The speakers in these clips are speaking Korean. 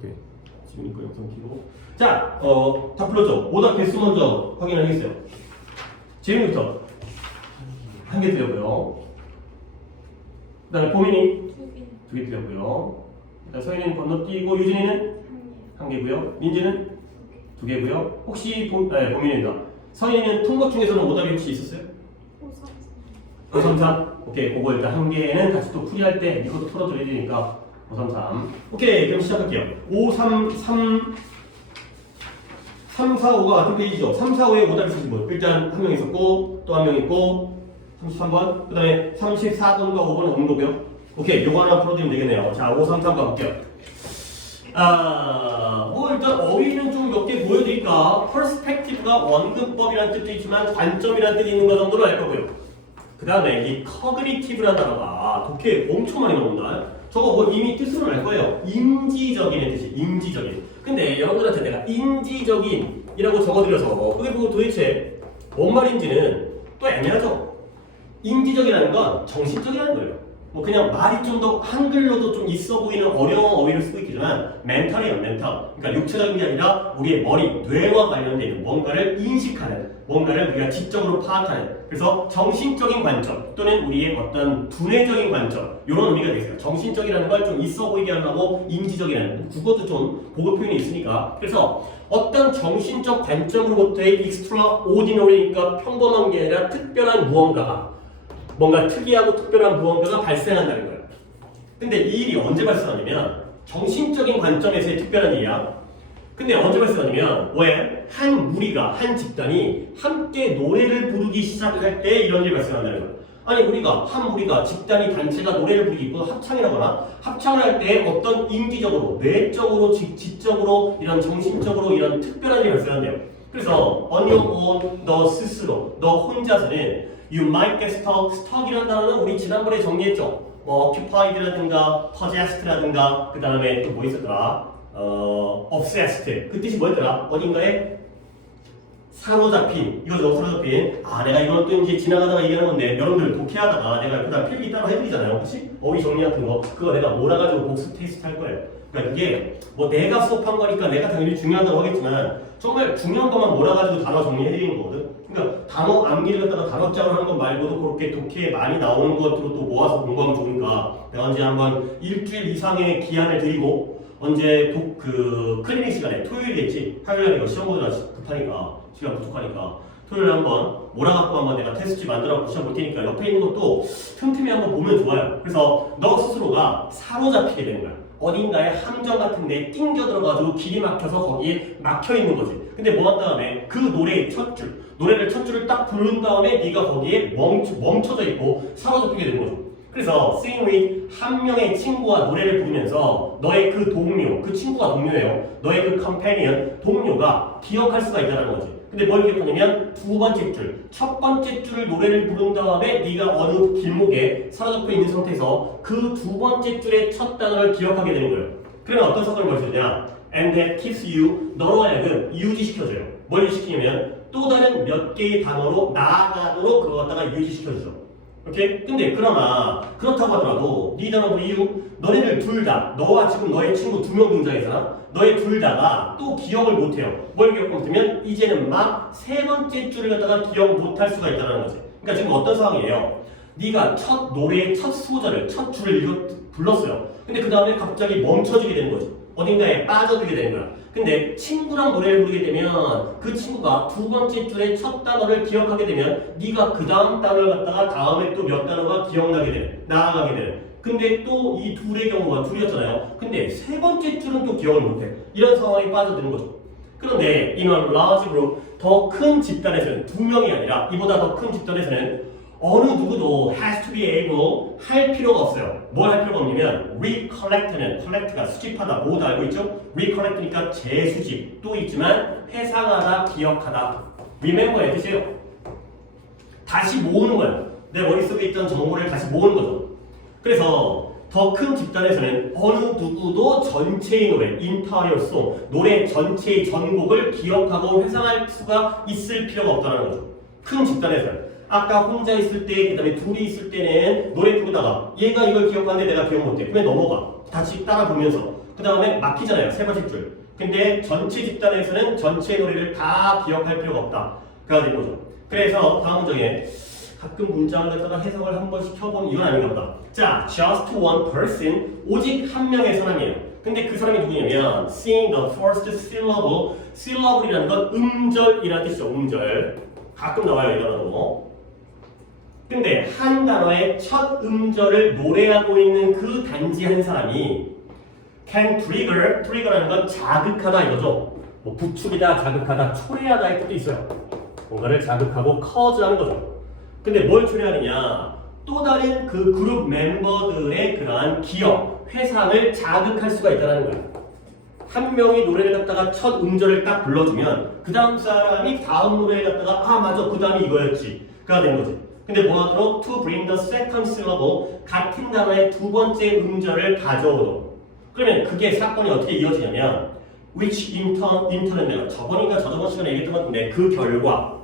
오케이. 지금 이거 영상 키고. 자, 다 풀었죠? 오답 개수 먼저 확인하겠어요. 제일부터 한 개 드렸고요. 그 다음에 보민이 두 개 드렸고요. 일단 서인이는 건너뛰고 유진이는 한 개고요. 민지는 두 개고요. 혹시 보민입니다. 서인이는 통과 중에서는 오답이 혹시 있었어요? 533. 오케이, 그거 일단 한 개는 같이 또 풀이할 때 이것도 풀어드려야 되니까 533. 오케이, 그럼 시작할게요. 533 3, 4, 5가 같은 페이지죠. 3, 4, 5에 오답이 있으신 분. 일단 한 명 있었고 또 한 명 있고 33번 그 다음에 34번과 5번은 없는 거고요. 오케이, 요거 하나 풀어드리면 되겠네요. 자, 533 가볼게요. 뭐 일단 어휘는 좀 몇 개 보여드릴까. 퍼스펙티브가 원근법이라는 뜻도 있지만 관점이라는 뜻이 있는 거 정도로 알 거고요. 그 다음에 이 커그니티브라는 단어가 독해에 엄청 많이 나온다. 저거 뭐 이미 뜻으로는 알 거예요. 인지적인의 뜻이 인지적인. 근데 여러분들한테 내가 인지적인이라고 적어드려서 그게 뭐 도대체 뭔 말인지는 또 애매하죠. 인지적이라는 건 정신적이라는 거예요. 뭐 그냥 말이 좀 더 한글로도 좀 있어 보이는 어려운 어휘를 쓰고 있겠지만 멘탈이에요, 멘탈. 그러니까 육체적인 게 아니라 우리의 머리, 뇌와 관련되어 있는 뭔가를 인식하는, 뭔가를 우리가 지적으로 파악하는. 그래서 정신적인 관점 또는 우리의 어떤 두뇌적인 관점, 이런 의미가 되겠어요. 정신적이라는 걸 좀 있어 보이게 하려고 인지적이라는, 국어도 좀 보고 표현이 있으니까. 그래서 어떤 정신적 관점으로부터의 extraordinary니까 평범한 게 아니라 특별한 무언가가, 뭔가 특이하고 특별한 무언가가 발생한다는 거예요. 근데 이 일이 언제 발생하냐면 정신적인 관점에서의 특별한 일이야. 근데 언제 발생하냐면 왜? 한 무리가, 한 집단이 함께 노래를 부르기 시작할 때 이런 일이 발생한다는 거예요. 아니 우리가 한 무리가, 집단이, 단체가 노래를 부르기 있고 합창을 하거나 합창을 할 때 어떤 인지적으로, 뇌적으로, 지적으로, 이런 정신적으로 이런 특별한 일이 발생한대요. 그래서 on your own, 너 스스로, 너 혼자서는 You might get stuck. stuck이라는 단어는 우리 지난번에 정리했죠. 뭐 occupied라든가 possessed라든가 그 다음에 또 뭐 있었더라? obsessed. 그 뜻이 뭐였더라? 어딘가에 사로잡힌. 이거죠, 사로잡힌. 내가 이건 또 이제 지나가다가 얘기하는 건데 여러분들 독해하다가 내가 그다음 필기 따로 해드리잖아요. 그렇지? 어휘 정리 같은 거. 그거 내가 몰아가지고 복습 테스트 할 거예요. 그러니까 그게 뭐 내가 수업한 거니까 내가 당연히 중요하다고 하겠지만 정말 중요한 것만 몰아가지고 단어 정리해드리는 거거든. 그러니까 단어 암기를 갖다가 단어장을 하는 것 말고도 그렇게 독해에 많이 나오는 것으로 또 모아서 공부하면 좋으니까 내가 언제 한번 일주일 이상의 기한을 드리고 언제 클리닉 시간에 토요일이겠지. 화요일에 이거 시험보다 급하니까 시간 부족하니까 토요일에 한번 몰아갖고 한번 내가 테스트 만들어갖고 시험 볼 테니까 옆에 있는 것도 틈틈이 한번 보면 좋아요. 그래서 너 스스로가 사로잡히게 되는 거야. 어딘가에 함정 같은 데 낑겨 들어가지고 길이 막혀서 거기에 막혀 있는 거지. 근데 뭐 한 다음에 그 노래의 첫 줄, 노래를 첫 줄을 딱 부른 다음에 네가 거기에 멈춰져 있고 사로잡히게 되는 거죠. 그래서 sing with 한 명의 친구와 노래를 부르면서 너의 그 동료, 그 친구가 동료예요. 너의 그 companion, 동료가 기억할 수가 있다는 거지. 근데 뭘 기억하냐면 두 번째 줄, 첫 번째 줄을 노래를 부른 다음에 네가 어느 길목에 사로잡혀 있는 상태에서 그 두 번째 줄의 첫 단어를 기억하게 되는 거예요. 그러면 어떤 사건을 벌여주냐? And that keeps you, 너로 하여금 유지시켜줘요. 뭘 유지시키냐면 또 다른 몇 개의 단어로 나아가도록 그거 갖다가 유지시켜주죠. 오케이? 근데 그러나 그렇다고 하더라도 네 단어 이유, 너네들 둘 다, 너와 지금 너의 친구 두 명 등장했잖아. 너의 둘 다가 또 기억을 못해요. 뭘 기억 못하면 이제는 막 세 번째 줄을 갖다가 기억 못할 수가 있다는 거지. 그러니까 지금 어떤 상황이에요? 네가 첫 노래의 첫 소절을, 첫 줄을 불렀어요. 근데 그 다음에 갑자기 멈춰지게 되는 거지. 어딘가에 빠져들게 되는 거야. 근데 친구랑 노래를 부르게 되면 그 친구가 두 번째 줄의 첫 단어를 기억하게 되면 네가 그 다음 단어를 갖다가 다음에 또 몇 단어가 기억나게 되는, 나아가게 되는. 근데 또 이 둘의 경우가 둘이었잖아요. 근데 세 번째 줄은 또 기억을 못해. 이런 상황에 빠져드는 거죠. 그런데 in a large group, 더 큰 집단에서는 두 명이 아니라 이보다 더 큰 집단에서는 어느 누구도 has to be able 할 필요가 없어요. 뭘 할 필요가 없냐면 recollect는 collect가 수집하다, 모두 알고 있죠? recollect니까 재수집 또 있지만 회상하다, 기억하다. remember의 뜻이에요. 다시 모으는 거야. 내 머릿속에 있던 정보를 다시 모으는 거죠. 그래서 더 큰 집단에서는 어느 누구도 전체의 노래, entire song, 노래 전체의 전곡을 기억하고 회상할 수가 있을 필요가 없다는 거죠. 큰 집단에서는. 아까 혼자 있을 때, 그 다음에 둘이 있을 때는 노래 부르다가 얘가 이걸 기억하는데 내가 기억 못해. 그러면 넘어가. 다시 따라 부르면서. 그 다음에 막히잖아요. 세 번째 줄. 근데 전체 집단에서는 전체 노래를 다 기억할 필요가 없다. 그가 된 거죠. 그래서 다음 문장에 가끔 문장을 갖다가 해석을 한번 시켜보면 이건 아닌가 보다. 자, just one person, 오직 한 명의 사람이에요. 근데 그 사람이 누구냐면 sing the first syllable, syllable이라는 건 음절이라는 뜻이죠. 음절. 가끔 나와요, 이 단어도. 근데 한 단어의 첫 음절을 노래하고 있는 그 단지 한 사람이 can trigger, trigger라는 건 자극하다 이거죠. 뭐 부축이다, 자극하다, 초래하다 할 때도 있어요. 뭔가를 자극하고 cause하는 거죠. 근데 뭘 초래하느냐? 또 다른 그 그룹 멤버들의 그러한 기억, 회상을 자극할 수가 있다는 거예요. 한 명이 노래를 갖다가 첫 음절을 딱 불러주면 그 다음 사람이 다음 노래를 갖다가 아 맞아 그 다음이 이거였지 가 된 거지. 근데 뭐하도록 to bring the second syllable 같은 단어의 두 번째 음절을 가져오도록. 그러면 그게 사건이 어떻게 이어지냐면 which in turn은 내가 저번인가 저저번 시간에 얘기했던 것 같은데 그 결과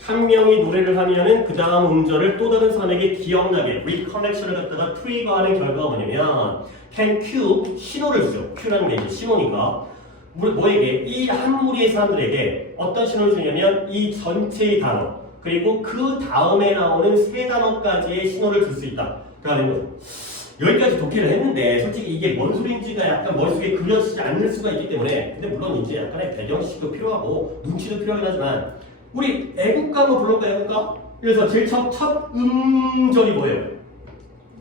한 명이 노래를 하면은 그 다음 음절을 또 다른 사람에게 기억나게 reconnection을 갖다가 트리거하는 결과가 뭐냐면 can cue 신호를 주죠. cue라는 게 이제 신호니까 뭐에게 이 한 무리의 사람들에게 어떤 신호를 주냐면 이 전체의 단어 그리고 그 다음에 나오는 세 단어까지의 신호를 줄 수 있다. 그러는 거죠. 여기까지 독해를 했는데 솔직히 이게 뭔 소리인지가 약간 머릿속에 그려지지 않을 수가 있기 때문에 근데 물론 이제 약간의 배경식도 필요하고 눈치도 필요하긴 하지만 우리 애국가 한번 불러볼까요? 애국가? 그래서 제일 첫 음절이 뭐예요?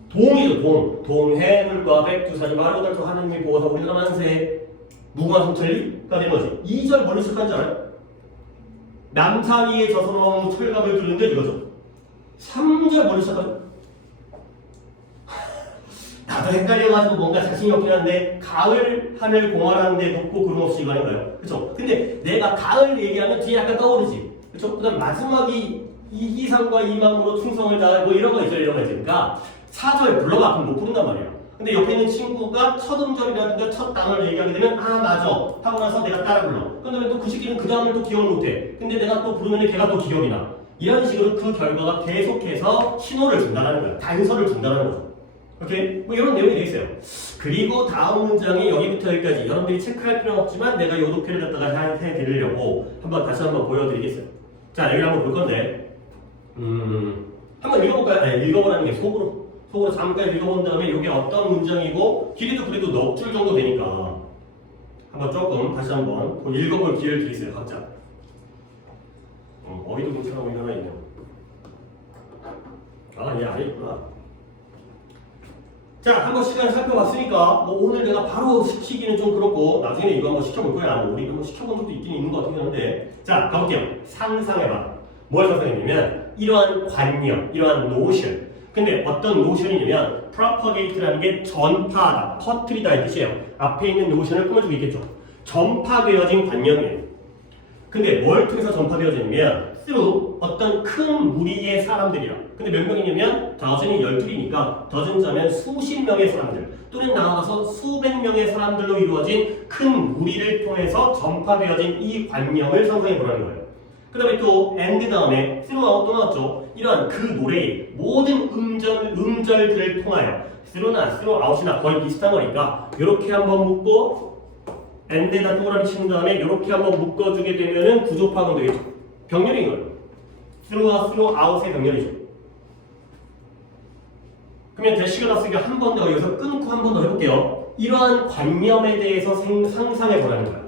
동이죠. 동. 동해물과 백두산이 마루달도 하나님이 보호서 우리가 만세 무궁화 성천리가 된 거지. 2절 뭘로 시작하는지 알아요? 남산 위에 저선홍 철갑을 두는데 이거죠. 3절 뭘로 시작하죠? 나도 헷갈려가지고 뭔가 자신이 없긴 한데 가을 하늘 공활하는데 높고 구름 없이 이거 아닌가요? 그쵸? 근데 내가 가을 얘기하면 뒤에 약간 떠오르지. 그쵸? 그 다음 마지막이 이기상과 이망으로 충성을 다하고 이런 거 있죠. 이런 거 있죠. 그러니까 4절 불러가 그럼 못 부른단 말이야. 근데 옆에 있는 친구가 첫 음절이라든가 첫 단어를 얘기하게 되면 아 맞아 하고 나서 내가 따라 불러. 그러면 또 그 새끼는 그 다음을 또 기억을 못해. 근데 내가 또 부르면 걔가 또 기억이 나. 이런 식으로 그 결과가 계속해서 신호를 준다는 거야. 단서를 준다는 거죠. 오케이? 뭐 이런 내용이 돼 있어요. 그리고 다음 문장이 여기부터 여기까지 여러분들이 체크할 필요는 없지만 내가 요 독해를 갖다가 해드리려고 다시 한번 보여드리겠어요. 자 여기 한번 볼 건데 한번 읽어볼까요? 아니, 읽어보라는 게 속으로 잠깐 읽어본 다음에 이게 어떤 문장이고 길이도 그래도 넉 줄 정도 되니까 한번 조금 다시 한번 읽어볼 기회를 드리세요. 각자. 어휘도 괜찮아 보이는 하나 있네요. 아, 얘 아니구나. 자, 한번 시간을 살펴봤으니까 뭐 오늘 내가 바로 시키기는 좀 그렇고 나중에 이거 한번 시켜볼 거야. 우리 한번 시켜본 적도 있긴 있는 것 같긴 한데 자, 가볼게요. 상상해봐. 뭘 상상했냐면 이러한 관념, 이러한 노션. 근데 어떤 노션이냐면 propagate라는 게 전파하다, 퍼뜨리다 이 뜻이에요. 앞에 있는 노션을 꾸며주고 있겠죠. 전파되어진 관념이에요. 근데 뭘 통해서 전파되어지냐면 through 어떤 큰 무리의 사람들이라. 근데 몇 명이냐면 더즌이 12이니까 더즌 자면 수십 명의 사람들 또는 나아가서 수백 명의 사람들로 이루어진 큰 무리를 통해서 전파되어진 이 관념을 상상해 보라는 거예요. 그 다음에 또 and 다음에 throughout 또 나왔죠. 이러한 그 노래의 모든 음절들을 통하여 through나 throughout이나 거의 비슷한 거니까 이렇게 한번 묶고 and에다 동그라미 치는 다음에 이렇게 한번 묶어주게 되면은 구조파악은 되겠죠. 병렬인 거예요. throughout의 병렬이죠. 그러면 대시가 났으니까 한 번 더 여기서 끊고 한 번 더 해볼게요. 이러한 관념에 대해서 상상해 보라는 거예요.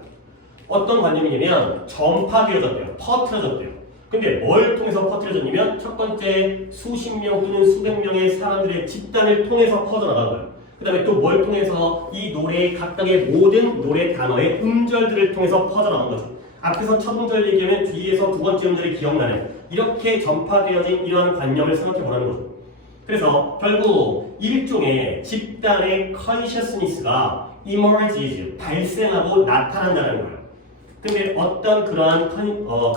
어떤 관념이냐면 전파되어졌대요. 퍼뜨려졌대요. 근데 뭘 통해서 퍼뜨려졌냐면 첫 번째 수십 명 또는 수백 명의 사람들의 집단을 통해서 퍼져나간 거예요. 그 다음에 또 뭘 통해서 이 노래의 각각의 모든 노래 단어의 음절들을 통해서 퍼져나간 거죠. 앞에서 첫 음절 얘기하면 뒤에서 두 번째 음절이 기억나는 이렇게 전파되어진 이러한 관념을 생각해 보라는 거죠. 그래서 결국 일종의 집단의 consciousness가 emerges, 발생하고 나타난다는 거예요. 근데 어떤 그러한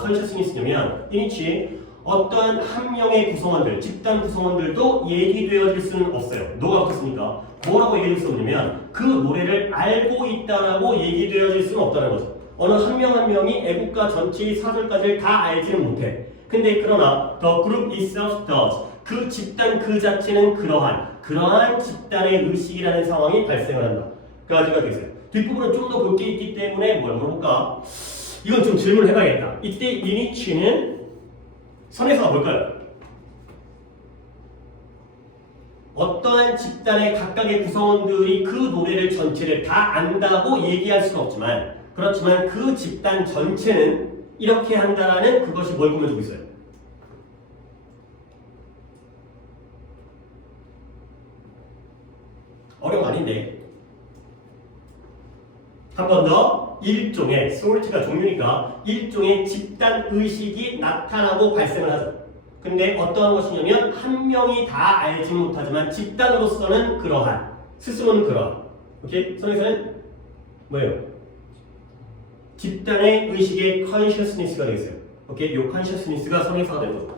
consciousness냐면 이니치 어떤 한 명의 구성원들, 집단 구성원들도 얘기되어질 수는 없어요. 누가 없겠습니까? 뭐라고 얘기할 수 없냐면 그 노래를 알고 있다라고 얘기되어질 수는 없다는 거죠. 어느 한 명 한 명이 애국가 전체의 사절까지를 다 알지는 못해. 근데 그러나 the group itself does. 그 집단 그 자체는 그러한 집단의 의식이라는 상황이 발생을 한다. 가지가 되겠어요. 뒷부분은 좀 더 볼 게 있기 때문에 뭘 물어볼까? 이건 좀 질문을 해봐야겠다. 이때 유니치는 선에서가 뭘까요? 어떠한 집단의 각각의 구성원들이 그 노래를 전체를 다 안다고 얘기할 수는 없지만 그렇지만 그 집단 전체는 이렇게 한다라는 그것이 뭘 꾸며주고 있어요? 어려운 거 아닌데 한 번 더 일종의 솔트가 종류니까 일종의 집단 의식이 나타나고 발생을 하죠. 근데 어떠한 것이냐면 한 명이 다 알지 못하지만 집단으로서는 그러한 스스로는 그러한 오케이? 선에서는 뭐예요? 집단의 의식의 consciousness가 되겠어요. 오케이? 요 consciousness가 선행사가 되는 거죠.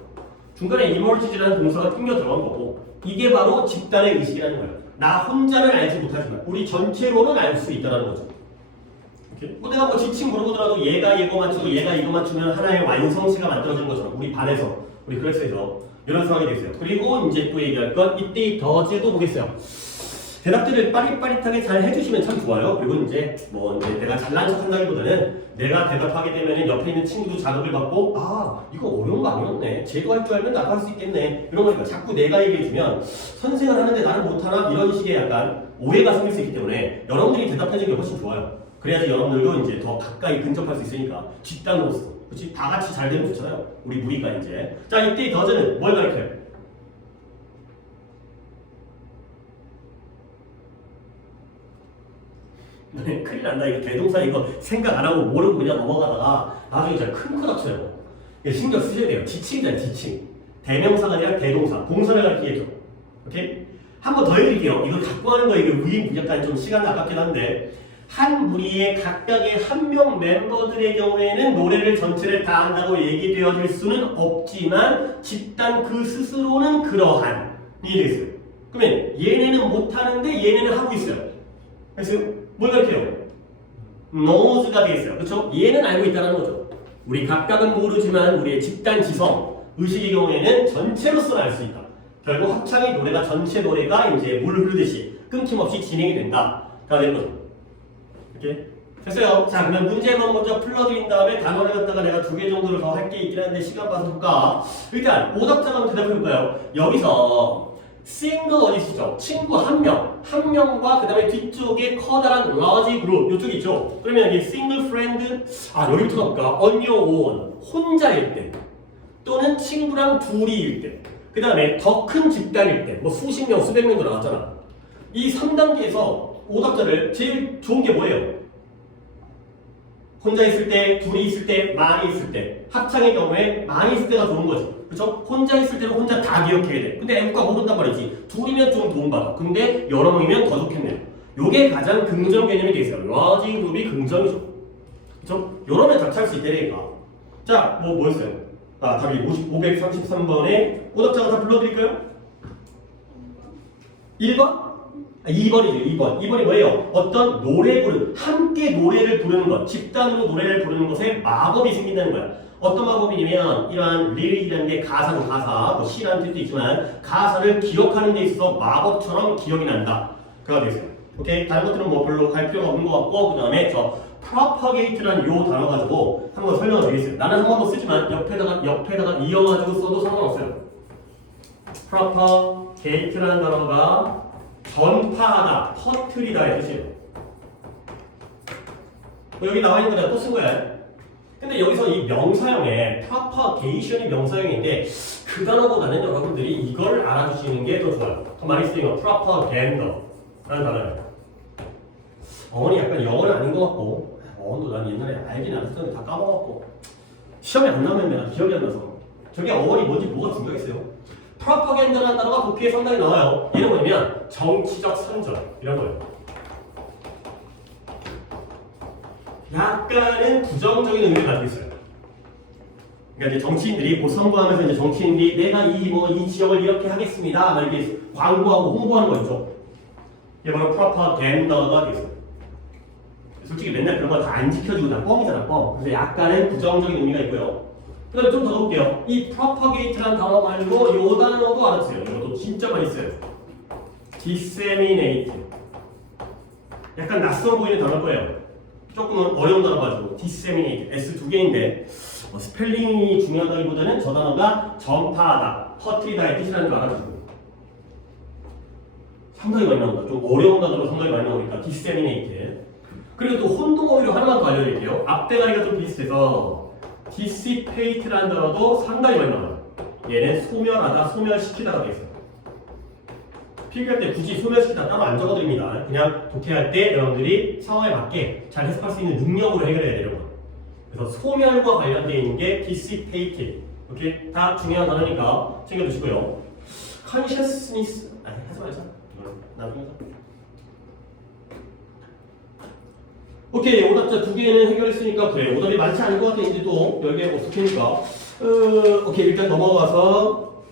중간에 emerge라는 동사가 튕겨 들어간 거고 이게 바로 집단의 의식이라는 거예요. 나 혼자는 알지 못하지만 우리 전체로는 알 수 있다는 거죠. 오케이? 내가 뭐 지칭 물어보더라도 얘가 이거 맞추고 얘가 이거 맞추면 하나의 완성체가 만들어지는 것처럼 우리 반에서 우리 클래스에서 이런 상황이 되겠어요. 그리고 이제 또 얘기할 건 이때 더즈도 보겠어요. 대답들을 빠릿빠릿하게 잘 해주시면 참 좋아요. 그리고 이제 뭐 이제 내가 잘난 척한다기보다는 내가 대답하게 되면 옆에 있는 친구도 자극을 받고 아 이거 어려운 거 아니었네. 쟤도 할 줄 알면 나도 할 수 있겠네. 이런 거니까 자꾸 내가 얘기해주면 선생을 하는데 나는 못하나 이런 식의 약간 오해가 생길 수 있기 때문에 여러분들이 대답해주는 게 훨씬 좋아요. 그래야지 여러분들도 이제 더 가까이 근접할 수 있으니까 집단으로서 그렇지 다 같이 잘 되면 좋잖아요. 우리 무리가 이제 자 이때 더즈는 뭘 가르쳐요? 큰일 난다. 이거 대동사 이거 생각 안 하고 모르고 그냥 넘어가다가 나중에 진짜 큰 코 다쳐요. 신경 쓰셔야 돼요. 지칭이잖아요. 지칭. 대명사가 아니라 대동사. 동사를 가르치겠죠. 오케이? 한 번 더 해드릴게요. 이거 갖고 하는 거 이게 약간 좀 시간 아깝긴 한데 한 무리의 각각의 한 명 멤버들의 경우에는 노래를 전체를 다 한다고 얘기되어질 수는 없지만 집단 그 스스로는 그러한 이 되겠어요. 그러면 얘네는 못하는데 얘네는 하고 있어요. 그래서 뭘 가르쳐요? knows가 되겠어요. 그렇죠? 얘는 알고 있다는 거죠. 우리 각각은 모르지만 우리의 집단 지성, 의식의 경우에는 전체로서는 알 수 있다. 결국 합창의 노래가 전체 노래가 이제 물 흐르듯이 끊김없이 진행이 된다가 되는 거죠. 이렇게 됐어요. 자, 그러면 문제만 먼저 풀어드린 다음에 단어를 갖다가 내가 2개 정도를 더 할 게 있긴 한데 시간 봐서 볼까? 일단 오답자가 한번 대답해볼까요? 여기서 싱글 어디 있죠? 친구 한 명과 그 다음에 뒤쪽에 커다란 large group 이쪽에 있죠? 그러면 여기 single friend 여기부터 가볼까? on your own 혼자일 때 또는 친구랑 둘이일 때 그 다음에 더 큰 집단일 때 뭐 수십 명 수백 명도 나왔잖아. 이 3단계에서 오답자를 제일 좋은 게 뭐예요? 혼자 있을 때, 둘이 있을 때, 많이 있을 때 합창의 경우에 많이 있을 때가 좋은 거지. 그렇죠? 혼자 있을 때는 혼자 다 기억해야 돼. 근데 애국가 모른단 말이지. 둘이면 좀 도움받아. 근데 여러 명이면 더 좋겠네요. 요게 가장 긍정 개념이 돼 있어요. 라지 그룹이 긍정이죠. 그렇죠? 요러면 답할 수 있다니까. 자, 뭐였어요? 답이 533번에 오답자가 다 불러드릴까요? 1번? 2번이죠. 2번. 2번이 뭐예요? 어떤 노래 함께 노래를 부르는 것, 집단으로 노래를 부르는 것에 마법이 생긴다는 거야. 어떤 마법이냐면 이러한 리릭이라는 게 가사고 가사, 뭐 시라는 뜻도 있지만 가사를 기억하는 데 있어서 마법처럼 기억이 난다. 그가 되겠어요. 오케이? 다른 것들은 뭐 별로 갈 필요가 없는 것 같고 그 다음에 저 propagate라는 요 단어 가지고 한번 설명을 드리겠어요. 나는 한 번도 쓰지만 옆에다가 이어가지고 써도 상관없어요. propagate라는 단어가 전파하다, 퍼뜨리다의 뜻이에요. 여기 나와 있는 거 내가 또 쓴 거야. 근데 여기서 이 명사형에 propagation이 명사형인데 그 단어보다는 여러분들이 이걸 알아주시는 게 더 좋아요. 더 많이 쓰이는 propaganda라는 단어예요. 어원이 약간 영어는 아닌 것 같고 어원도 난 옛날에 알긴 알았었는데 다 까먹었고 시험에 안 나오면 내가 기억이 안 나서 저게 어원이 뭔지 뭐가 중요했어요. 프로파간다라는 단어가 도피에 상당히 나와요. 얘는 뭐냐면 정치적 선전 이런 거예요. 약간은 부정적인 의미를 가지고 있어요. 그러니까 이제 정치인들이 뭐 선거하면서 이제 정치인들이 내가 이 지역을 이렇게 하겠습니다. 막 이렇게 광고하고 홍보하는 거 있죠. 이게 바로 프로파간다가 되겠어요. 솔직히 맨날 그런 거 다 안 지켜주고 다 뻥이잖아, 뻥. 그래서 약간은 부정적인 의미가 있고요. 그 다음에 좀 더 볼게요. 이 propagate라는 단어 말고 이 단어도 알아주세요. 이것도 진짜 많이 써요. disseminate. 약간 낯선 보이는 단어일 거예요. 조금은 어려운 단어 가지고 disseminate S 두 개인데 스펠링이 중요하다기보다는 저 단어가 전파하다, 퍼뜨리다의 뜻이라는 걸 알아주고 상당히 많이 나온다. 좀 어려운 단어로 상당히 많이 나오니까 disseminate. 그리고 또 혼동어휘로 하나만 더 알려드릴게요. 앞대가리가 좀 비슷해서 dissipate라는 단어도 상당히 많이 나와요. 얘는 소멸하다, 소멸시키다가 되어 있어요. 필기할 때 굳이 소멸시키다 따로 안 적어드립니다. 그냥 독해할 때 여러분들이 상황에 맞게 잘 해석할 수 있는 능력으로 해결해야 되는 거예요. 그래서 소멸과 관련되어 있는 게 dissipated. 오케이? 다 중요한 단어니까 챙겨두시고요. consciousness 해석하자. 나중에 오케이, 오답자 두 개는 해결했으니까 그래. 오답이 많지 않을 것 같아. 이제 또 10개 없을테니까. 오케이, 일단 넘어가서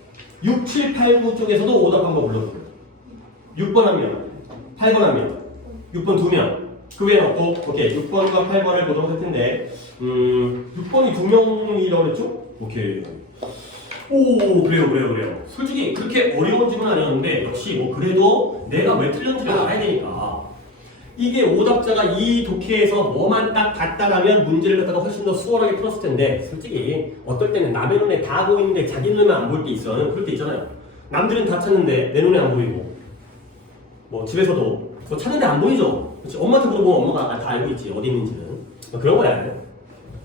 6, 7, 8, 9 쪽에서도 오답 한번 불러주세요. 6번 한 명, 8번 한 명, 6번 2명. 그 외에는 없고, 오케이, 6번과 8번을 보도록 할 텐데, 6번이 2명이라고 했죠? 오케이. 오, 그래요. 솔직히 그렇게 어려운 질문은 아니었는데, 역시 뭐 그래도 내가 왜 틀렸는지를 알아야 되니까. 이게 오답자가 이 독해에서 뭐만 딱 갖다라면 문제를 갖다가 훨씬 더 수월하게 풀었을 텐데, 솔직히 어떨 때는 남의 눈에 다 보이는데 자기 눈에만 안 보일 때 있어요. 그럴 때 있잖아요. 남들은 다 찾는데 내 눈에 안 보이고, 뭐 집에서도 그거 찾는데 안 보이죠. 그렇지? 엄마한테 물어보면 엄마가 다 알고 있지, 어디 있는지는. 그런 거야.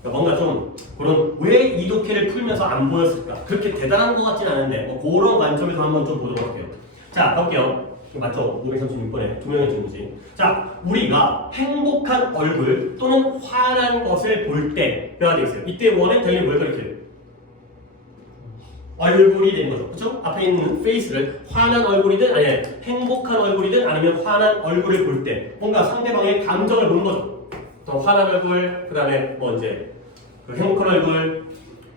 그러니까 뭔가 좀 그런 왜 이 독해를 풀면서 안 보였을까? 그렇게 대단한 것 같진 않은데 뭐 그런 관점에서 한번 좀 보도록 할게요. 자, 가볼게요. 맞죠? 536번에 두 명의 질문지. 자, 우리가 행복한 얼굴 또는 화난 것을 볼 때가 되겠어요. 이때 원은 당연히 뭘 가리켜요? 얼굴이 되는 거죠. 그렇죠? 앞에 있는 페이스를 화난 얼굴이든 아니면 행복한 얼굴이든 아니면 화난 얼굴을 볼 때 뭔가 상대방의 감정을 보는 거죠. 또 화난 얼굴, 그 다음에 뭐 이제 그 행복한 얼굴.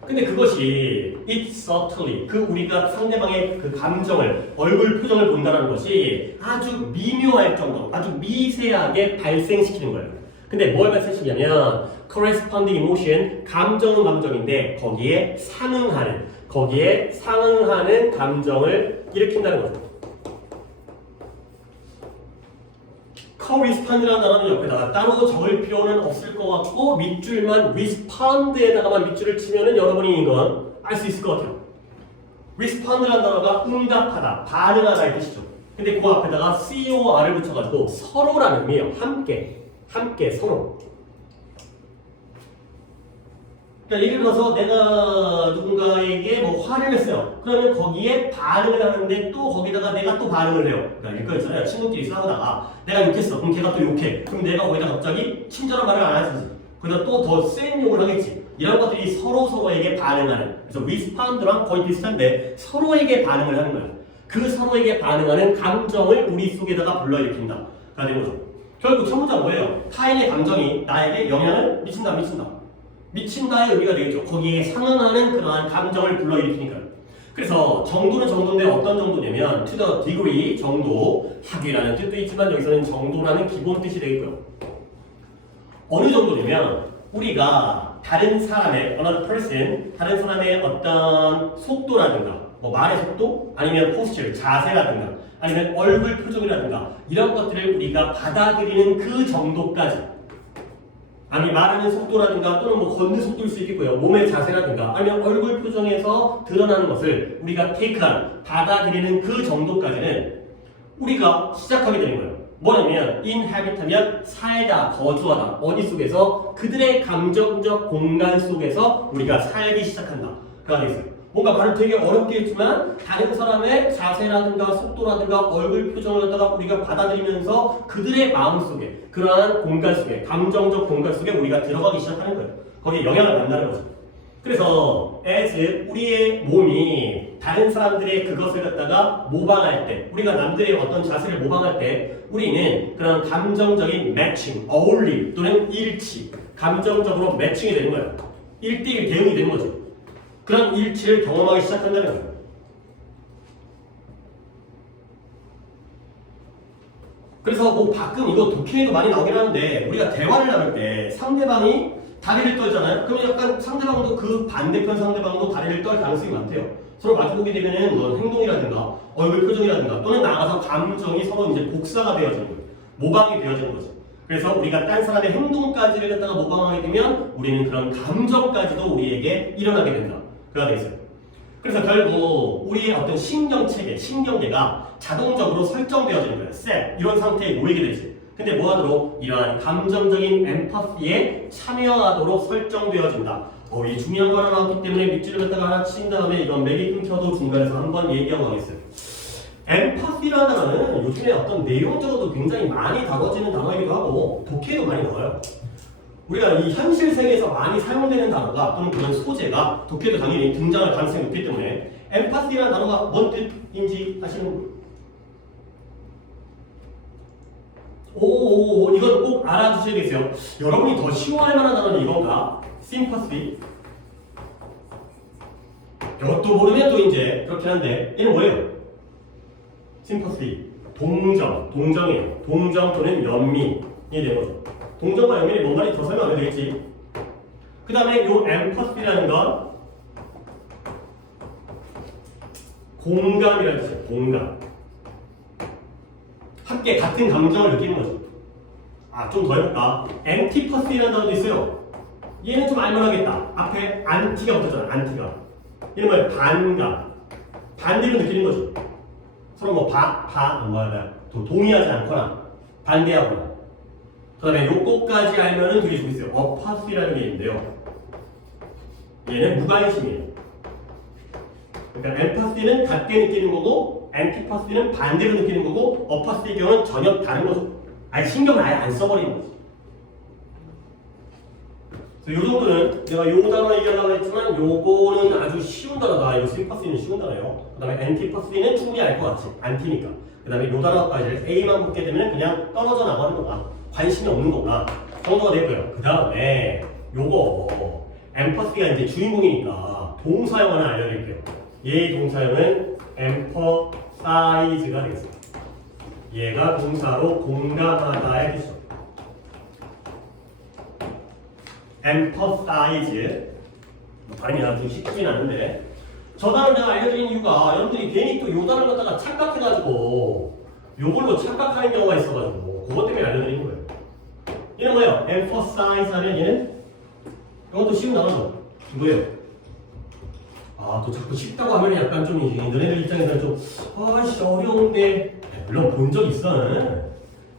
근데 그것이 it subtly 그 우리가 상대방의 그 감정을 얼굴 표정을 본다는 것이 아주 미묘할 정도, 아주 미세하게 발생시키는 거예요. 근데 뭘 발생시키냐면 corresponding emotion 감정은 감정인데 거기에 상응하는 감정을 일으킨다는 거죠. correspond라는 단어는 옆에다가 따로 적을 필요는 없을 것 같고 밑줄만 respond에다가만 밑줄을 치면은 여러분이 이건 알 수 있을 것 같아요. respond라는 단어가 응답하다, 반응하다의 뜻이죠. 근데 그 앞에다가 COR을 붙여가지고 서로라는 의미예요. 함께 서로. 그러니까 예를 들어서 내가 누군가에게 뭐 화를 냈어요. 그러면 거기에 반응을 하는데 또 거기다가 내가 또 반응을 해요. 그러니까 이거 있잖아요. 친구끼리 싸우다가 내가 욕했어. 그럼 걔가 또 욕해. 그럼 내가 거기다 갑자기 친절한 말을 안 하지. 그러다 또 더 센 욕을 하겠지. 이런 것들이 서로에게 반응하는. 그래서 respond랑 거의 비슷한데 서로에게 반응을 하는 거예요. 그 서로에게 반응하는 감정을 우리 속에다가 불러일으킨다. 가 되는 거죠. 결국 첫 문장 뭐예요? 타인의 감정이 나에게 영향을 미친다, 안 미친다. 미친다의 의미가 되겠죠. 거기에 상응하는 그러한 감정을 불러일으키니까요. 그래서 정도는 정도인데 어떤 정도냐면 to the degree 정도, 학위라는 뜻도 있지만 여기서는 정도라는 기본 뜻이 되겠고요. 어느 정도냐면 우리가 다른 사람의 another person, 다른 사람의 어떤 속도라든가 뭐 말의 속도 아니면 포스처, 자세라든가 아니면 얼굴 표정이라든가 이런 것들을 우리가 받아들이는 그 정도까지 아니 말하는 속도라든가 또는 뭐 걷는 속도일 수 있겠고요. 몸의 자세라든가 아니면 얼굴 표정에서 드러나는 것을 우리가 테이크한 받아들이는 그 정도까지는 우리가 시작하게 되는 거예요. 뭐냐면 inhabit하면 살다, 거주하다. 어디 속에서? 그들의 감정적 공간 속에서 우리가 살기 시작한다. 그가 되겠어요. 뭔가 말을 되게 어렵게 했지만 다른 사람의 자세라든가 속도라든가 얼굴 표정을 갖다가 우리가 받아들이면서 그들의 마음속에 그러한 공간 속에 감정적 공간 속에 우리가 들어가기 시작하는 거예요. 거기에 영향을 받는다는 거죠. 그래서 as 우리의 몸이 다른 사람들의 그것을 갖다가 모방할 때 우리가 남들의 어떤 자세를 모방할 때 우리는 그런 감정적인 매칭, 어울림 또는 일치 감정적으로 매칭이 되는 거예요. 1대1 대응이 되는 거죠. 그런 일치를 경험하기 시작한다는 거예요. 그래서 뭐 가끔 이거 독해에도 많이 나오긴 하는데 우리가 대화를 나눌 때 상대방이 다리를 떨잖아요. 그러면 약간 상대방도 그 반대편 상대방도 다리를 떨 가능성이 많대요. 서로 마주보게 되면은 뭐 행동이라든가 얼굴 표정이라든가 또는 나가서 감정이 서로 이제 복사가 되어지는 거예요. 모방이 되어지는 거지. 그래서 우리가 딴 사람의 행동까지를 갖다가 모방하게 되면 우리는 그런 감정까지도 우리에게 일어나게 된다. 그가 돼 있어요. 그래서 결국 우리의 어떤 신경체계, 신경계가 자동적으로 설정되어지는 거예요. 셋 이런 상태에 놓이게 되지. 근데 뭐하도록? 이러한 감정적인 엠파시에 참여하도록 설정되어진다. 이 중요한 거 하나 나왔기 때문에 밑줄을 갖다가 하나 친 다음에 이건 맥이 끊겨도 중간에서 한번 얘기하고 가겠어요. 엠파시라는 단어는 요즘에 어떤 내용적으로도 굉장히 많이 다뤄지는 단어이기도 하고 독해에도 많이 나와요. 우리가 이 현실 세계에서 많이 사용되는 단어가 또는 그런 소재가 독해도 당연히 등장할 가능성이 높기 때문에 엠파시라는 단어가 뭔 뜻인지 아시는 분? 오, 이건 꼭 알아두셔야겠어요. 여러분이 더 쉬워할 만한 단어는 이건가? sympathy. 이것도 모르면 또 이제 그렇긴 한데 얘는 뭐예요? sympathy. 동정이에요. 동정 또는 연민이 되는 거죠. 동정과 연민이 뭔 말인지 더 설명 안 해도 되겠지. 그 다음에 요 empathy라는 건 공감이라는 뜻이에요. 공감. 함께 같은 감정을 느끼는 거죠. 좀 더 해볼까? antipathy라는 단어도 있어요. 얘는 좀 알만하겠다. 앞에 안티가 붙었잖아. 안티가. 얘는 뭐야? 반감. 반대로 느끼는 거죠. 서로 동의하지 않거나 반대하거나. 그 다음에 요거까지 알면은 되게 좋겠어요. apathy라는 게 있는데요. 얘는 무관심이에요. 그러니까 empathy는 같게 느끼는 거고 antipathy는 반대로 느끼는 거고 apathy의 경우는 전혀 다른 거죠. 신경을 아예 안 써버리는 거지. 그래서 요 정도는 내가 요 단어 얘기하려고 했지만 요거는 아주 쉬운 단어다. 이 sympathy는 쉬운 단어예요. 그 다음에 antipathy는 충분히 알 것 같지. 안티니까. 그 다음에 요 단어까지 A만 붙게 되면 그냥 떨어져 나가는 거다. 관심이 없는 거구나 정도가 되고요. 그 다음에 요거 empathy가 이제 주인공이니까 동사형 하나 알려드릴게요. 얘의 동사형은 emphasize가 되겠습니다. 얘가 동사로 공감하다의 뜻이죠. emphasize 발음이 나좀 쉽진 않은데 저 단어를 내가 알려드린 이유가 여러분들이 괜히 또 요 단어를 갖다가 착각해가지고 요걸로 착각하는 경우가 있어가지고 그것 때문에 알려드린 거예요. 얘는 뭐예요? emphasize 하면 얘는 이것도 쉬운 단어죠. 뭐예요? 또 자꾸 쉽다고 하면 약간 좀 너네들 입장에서는 좀 어려운데 물론 본 적 있어.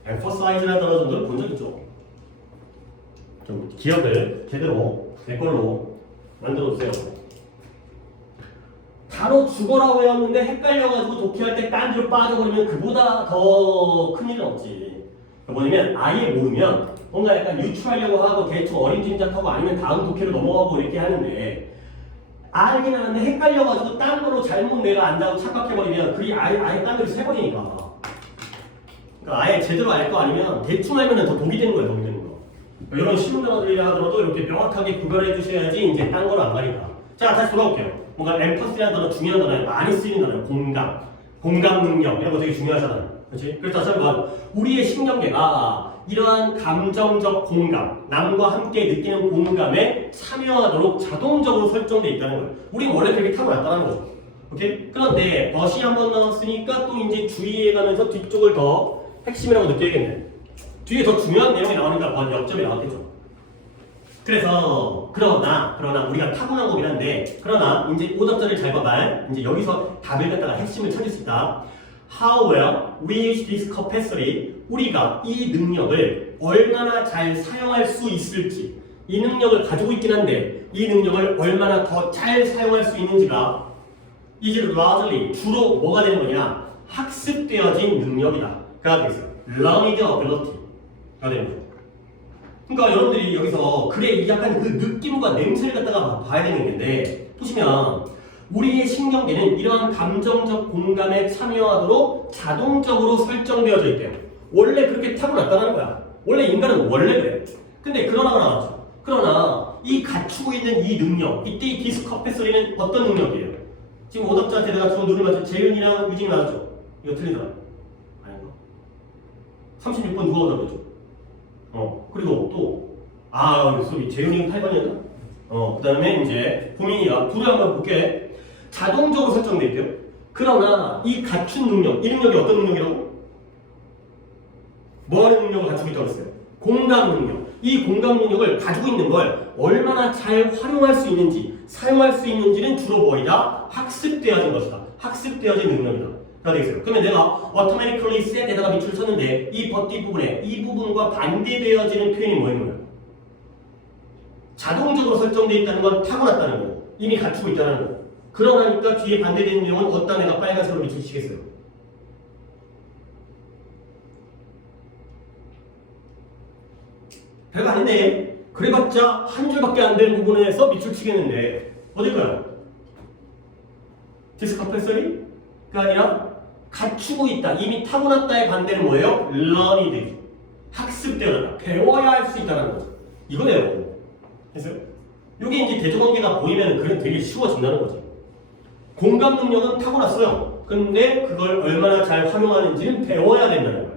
emphasize라는 단어 정도는 본 적 있죠. 좀 기억을 제대로 내 걸로 만들어주세요. 단어 죽어라 외웠는데 헷갈려가지고 독해할 때 딴 데로 빠져버리면 그보다 더 큰일은 없지. 뭐냐면 아예 모르면 뭔가 약간 유추하려고 하고 대충 어림짐작하고 아니면 다음 독해로 넘어가고 이렇게 하는데 알긴 하는데 헷갈려가지고 딴 거로 잘못 내가 안다고 착각해버리면 그게 아예 딴 데로 새버리니까. 그러니까 아예 제대로 알 거 아니면 대충 알면 더 독이 되는 거예요. 독이 되는 거. 이런 쉬운 단어들이라 하더라도 이렇게 명확하게 구별해 주셔야지 이제 딴 거로 안 가니까. 자, 다시 돌아올게요. 뭔가 엠퍼시라는 단어 중요한 단어예요. 많이 쓰이는 단어예요. 공감 능력 이런 거 되게 중요하잖아요. 그렇지? 그래서 다시 한번 우리의 신경계가 이러한 감정적 공감, 남과 함께 느끼는 공감에 참여하도록 자동적으로 설정되어 있다는 거예요. 우리는 원래 그렇게 타고났다는 거죠. 오케이? 그런데 덫이 한번 나왔으니까 또 이제 주의해 가면서 뒤쪽을 더 핵심이라고 느껴야겠네. 뒤에 더 중요한 내용이 나오니까 더 역점이 나왔겠죠. 그래서 그러나 우리가 타고난 거긴 한데 그러나 이제 오답자를 잘 봐봐. 이제 여기서 답을 갖다가 핵심을 찾을 수 있다. How well we use this capacity. 우리가 이 능력을 얼마나 잘 사용할 수 있을지. 이 능력을 가지고 있긴 한데 이 능력을 얼마나 더 잘 사용할 수 있는지가 is largely 주로 뭐가 되는 거냐? 학습되어진 능력이다. 그가 되겠어요. Learned ability가 되는 거죠. 그러니까 여러분들이 여기서 그래 약간 그 느낌과 냄새를 갖다가 봐야 되는 건데 보시면 우리의 신경계는 이러한 감정적 공감에 참여하도록 자동적으로 설정되어져 있대요. 원래 그렇게 타고났다는 거야. 원래 인간은 원래 그래. 근데 그러나 나왔죠. 그러나 이 갖추고 있는 이 능력, 이때 이 디스커패서리는 어떤 능력이에요? 지금 오답자한테 내가 좀 누르면 맞죠? 재윤이랑 유진이 맞았죠? 이거 틀리잖아. 아닌가? 36번 누가 오답 했죠? 그리고 또 소리 재윤이가 8번이었나? 그 다음에 이제 보민이가 둘이 한번 볼게. 자동적으로 설정돼 있대요. 그러나 이 갖춘 능력, 이 능력이 어떤 능력이라고? 뭐 하는 능력을 가지고 있다고 했어요? 공감 능력. 이 공감 능력을 가지고 있는 걸 얼마나 잘 활용할 수 있는지, 사용할 수 있는지는 주로 뭐이다? 학습되어진 것이다. 학습되어진 능력이다. 가 되겠어요. 그러면 내가 automatically set에다가 밑줄을 쳤는데 이 버티 부분에 이 부분과 반대되어지는 표현이 뭐인 거예요? 자동적으로 설정되어 있다는 건 타고났다는 거예요. 이미 갖추고 있다는 거예요. 그러니까 뒤에 반대되는 내용은 어떤 애가 빨간색으로 밑줄 치겠어요? 별거 아닌데 그래봤자 한 줄밖에 안 되는 부분에서 밑줄 치겠는데 어딜까요? 디스컴펜서리가 아니라 갖추고 있다, 이미 타고났다의 반대는 뭐예요? learned, 학습되어졌다, 배워야 할 수 있다는 거죠. 이거네요. 됐어요? 이게 이제 대조관계가 보이면 그건 되게 쉬워진다는 거죠. 공감 능력은 타고났어요. 근데 그걸 얼마나 잘 활용하는지는 배워야 된다는 거예요.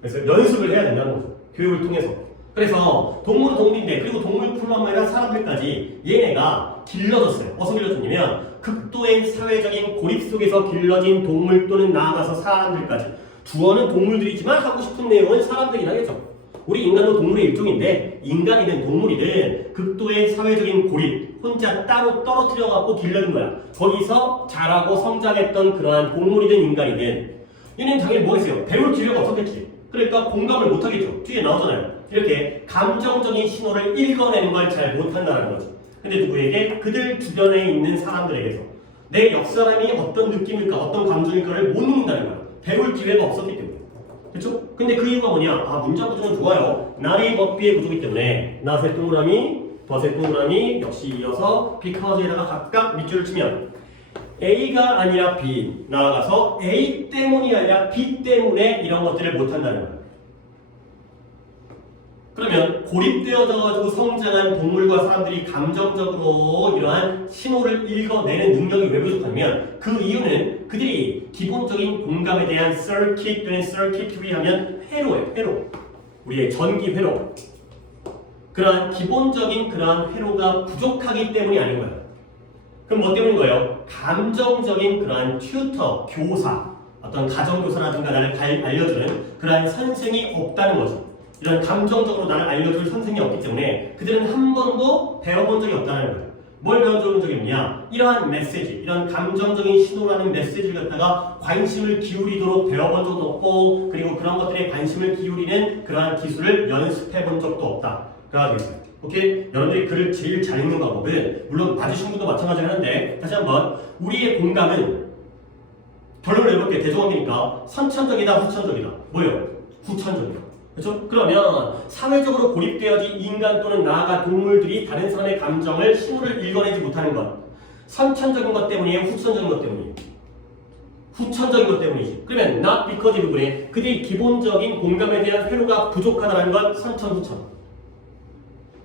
그래서 연습을 해야 된다는 거죠. 교육을 통해서. 그래서 동물은 동물인데, 그리고 동물뿐만 아니라 사람들까지 얘네가 길러졌어요. 어디서 길러졌냐면 극도의 사회적인 고립 속에서 길러진 동물 또는 나아가서 사람들까지. 주어는 동물들이지만 하고 싶은 내용은 사람들이긴 하겠죠. 우리 인간도 동물의 일종인데 인간이든 동물이든 극도의 사회적인 고립, 혼자 따로 떨어뜨려 갖고 길러진 거야. 거기서 자라고 성장했던 그러한 동물이든 인간이든 얘는 당연히 뭐겠어요? 배울 기회가 없었겠지. 그러니까 공감을 못하겠죠. 뒤에 나오잖아요. 이렇게 감정적인 신호를 읽어내는 걸 잘 못한다는 거지. 근데 누구에게? 그들 주변에 있는 사람들에게서 내 옆사람이 어떤 느낌일까, 어떤 감정일까를 못 읽는다는 거야. 배울 기회가 없었기 때문에. 그렇죠? 근데 그 이유가 뭐냐? 아, 문자 구조는 좋아요. 나의 법비의 구조이기 때문에 나의 동그라미, 덫의 동그라미 역시 이어서 because에다가 각각 밑줄을 치면 A가 아니라 B, 나아가서 A 때문이 아니라 B 때문에 이런 것들을 못한다는 거예요. 그러면 고립되어져가지고 성장한 동물과 사람들이 감정적으로 이러한 신호를 읽어내는 능력이 왜 부족하냐면 그 이유는 그들이 기본적인 공감에 대한 circuit 또는 circuitry 하면 회로예요. 회로. 우리의 전기 회로. 그러한 기본적인 그러한 회로가 부족하기 때문이 아닌 거예요. 그럼 뭐 때문인 거예요? 감정적인 그러한 튜터, 교사, 어떤 가정교사라든가 나를 알려주는 그러한 선생이 없다는 거죠. 이런 감정적으로 나를 알려줄 선생이 없기 때문에 그들은 한 번도 배워본 적이 없다는 거예요. 뭘 배워본 적이 없냐? 이러한 메시지, 이런 감정적인 신호라는 메시지를 갖다가 관심을 기울이도록 배워본 적도 없고 그리고 그런 것들에 관심을 기울이는 그러한 기술을 연습해본 적도 없다. 가 되겠어요. 오케이? 여러분들이 글을 제일 잘 읽는 방법은 물론 맞으신 분도 마찬가지긴 한데 다시 한번 우리의 공감은 결론을 내볼게. 대조관계니까 선천적이다, 후천적이다. 뭐예요? 후천적이다. 그렇죠? 그러면 사회적으로 고립되어진 인간 또는 나아가 동물들이 다른 사람의 감정을 신호를 읽어내지 못하는 것 선천적인 것 때문이에요? 후천적인 것 때문이에요? 후천적인 것 때문이지. 그러면 not because 부분에 그들이 기본적인 공감에 대한 회로가 부족하다는 건 선천, 후천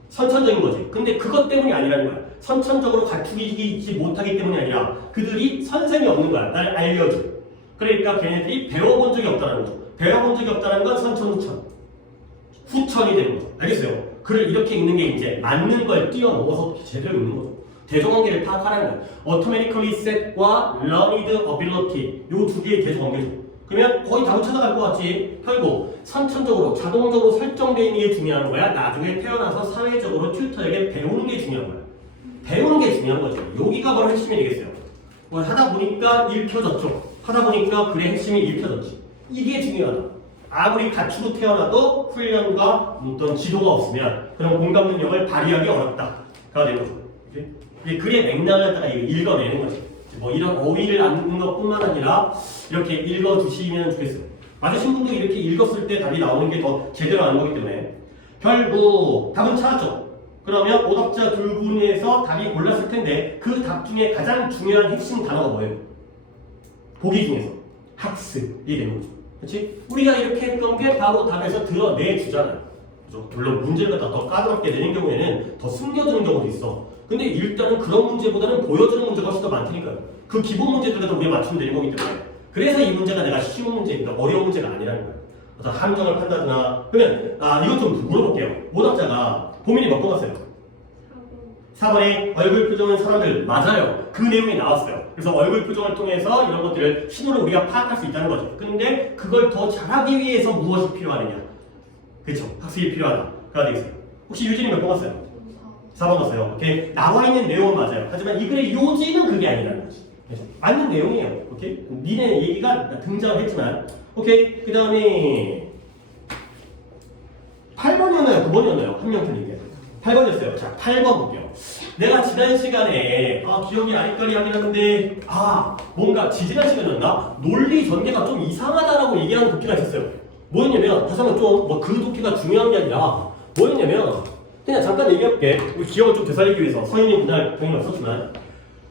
선천적인 거지. 근데 그것 때문이 아니라는 거야. 선천적으로 갖추지 못하기 때문이 아니라 그들이 선생이 없는 거야. 나를 알려줘. 그러니까 걔네들이 배워본 적이 없다는 거죠. 배워본 적이 없다는 건 선천, 후천 후천이 되는 거죠. 알겠어요? 글을 이렇게 읽는 게 이제 맞는 걸 뛰어넘어서 제대로 읽는 거죠. 대조관계를 파악하라는 거예요. automatically set과 learned ability 요 두 개의 대조관계죠. 그러면 거의 다 찾아갈 것 같지. 결국 선천적으로 자동적으로 설정되어 있는 게 중요한 거야. 나중에 태어나서 사회적으로 튜터에게 배우는 게 중요한 거야. 배우는 게 중요한 거죠. 여기가 바로 핵심이 되겠어요. 뭐 하다 보니까 읽혀졌죠. 하다 보니까 글의 핵심이 읽혀졌지. 이게 중요하다. 아무리 갖추고 태어나도 훈련과 어떤 지도가 없으면 그런 공감 능력을 발휘하기 어렵다가 되는 거죠. 글의 맥락을 갖다가 읽어내는 거지. 뭐 이런 어휘를 아는 것뿐만 아니라 이렇게 읽어주시면 좋겠어요. 맞으신 분도 이렇게 읽었을 때 답이 나오는 게 더 제대로 아는 거기 때문에 결국 답은 찾았죠. 그러면 오답자 둘 분에서 답이 골랐을 텐데 그 답 중에 가장 중요한 핵심 단어가 뭐예요? 보기 중에서 학습이 되는 거죠. 그렇지? 우리가 이렇게 했던 게 바로 답에서 드러내주잖아요. 그죠? 물론 문제를 갖다 더 까다롭게 내는 경우에는 더 숨겨두는 경우도 있어. 근데 일단은 그런 문제보다는 보여주는 문제가 훨씬 더 많으니까요. 그 기본 문제들에도 우리가 맞추면 되는 거기 때문에 그래서 이 문제가 내가 쉬운 문제니까 어려운 문제가 아니라는 거예요. 어떤 함정을 판다거나 그러면 이것 좀 물어볼게요. 오답자가 보민이 몇 번 갔어요? 4번에 얼굴 표정은 사람들 맞아요. 그 내용이 나왔어요. 그래서 얼굴 표정을 통해서 이런 것들을 신호를 우리가 파악할 수 있다는 거죠. 근데 그걸 더 잘하기 위해서 무엇이 필요하느냐? 그쵸? 학습이 필요하다가 되겠어요. 혹시 유진이 몇 번 갔어요? 4번 갔어요. 오케이? 나와 있는 내용은 맞아요. 하지만 이 글의 요지는 그게 아니라는 거지. 그렇죠? 맞는 내용이에요. 오케이? 니네 얘기가 등장을 했지만 오케이? 그 다음에 8번이었나요? 9번이었나요? 한 명 틀린 게 8번이었어요. 자, 8번 볼게요. 내가 지난 시간에 기억이 아니거리 하긴 하는데 뭔가 지난 시간이었나? 논리 전개가 좀 이상하다라고 얘기하는 독해가 있었어요. 뭐였냐면 다시 한번 좀 그 독해가 중요한 게 아니라 뭐였냐면 그냥 잠깐 얘기해볼게. 우리 기억을 좀 되살리기 위해서 서인이 그날 동의는 없었지만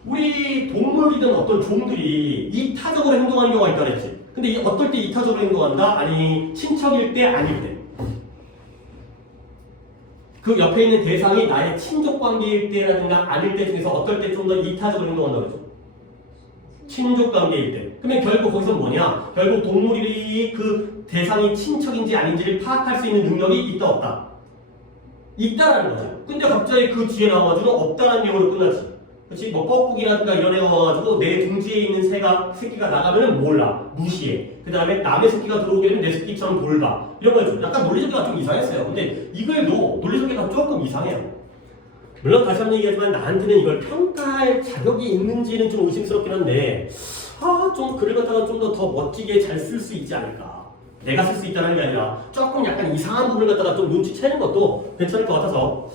우리 동물이든 어떤 종들이 이타적으로 행동하는 경우가 있다 그랬지. 근데 어떨 때 이타적으로 행동한다? 아니 친척일 때 아닐 때. 그 옆에 있는 대상이 나의 친족 관계일 때라든가 아닐 때 중에서 어떨 때 좀 더 이타적으로 행동한다고 그러죠? 친족 관계일 때. 그러면 결국 거기서 뭐냐? 결국 동물이 그 대상이 친척인지 아닌지를 파악할 수 있는 능력이 있다 없다? 있다라는 거죠. 근데 갑자기 그 뒤에 나와가지고 없다라는 내용으로 끝나지. 그렇지? 뭐 뻐꾸기라든가 이런 애가 와가지고 내 둥지에 있는 새끼가 나가면은 몰라. 무시해. 그 다음에 남의 새끼가 들어오게 되면 내 새끼처럼 돌봐. 이런 거죠. 약간 논리전개가 좀 이상했어요. 근데 이걸도 논리전개가 조금 이상해요. 물론 다시 한번 얘기하지만 나한테는 이걸 평가할 자격이 있는지는 좀 의심스럽긴 한데 좀 글을 갖다가 좀 더 멋지게 잘 쓸 수 있지 않을까. 내가 쓸 수 있다는 게 아니라 조금 약간 이상한 부분을 갖다가 좀 눈치채는 것도 괜찮을 것 같아서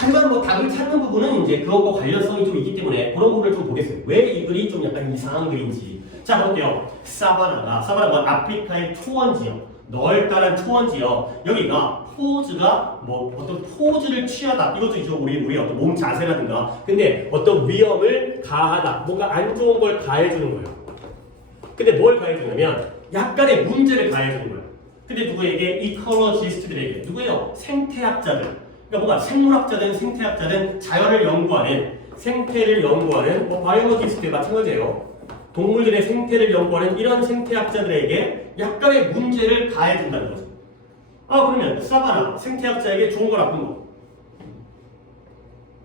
하지만 뭐 답을 찾는 부분은 이제 그것과 관련성이 좀 있기 때문에 그런 부분을 좀 보겠어요. 왜 이 글이 좀 약간 이상한 글인지. 자, 볼게요. 사바나가 아프리카의 초원지역, 널따란 초원지역. 여기가 포즈가 뭐 어떤 포즈를 취하다. 이것도 이제 우리 어떤 몸 자세라든가. 근데 어떤 위험을 가하다. 뭔가 안 좋은 걸 가해주는 거예요. 근데 뭘 가해주냐면 약간의 문제를 가해주는 거예요. 근데 누구에게? 이컬러지스트들에게. 누구예요? 생태학자들. 그러니까 뭔가 생물학자든 생태학자든 자연을 연구하는 생태를 연구하는 바이오로지스트 마찬가지예요. 동물들의 생태를 연구하는 이런 생태학자들에게 약간의 문제를 가해준다는 거죠. 그러면 사바나 생태학자에게 좋은 거 나쁜 거?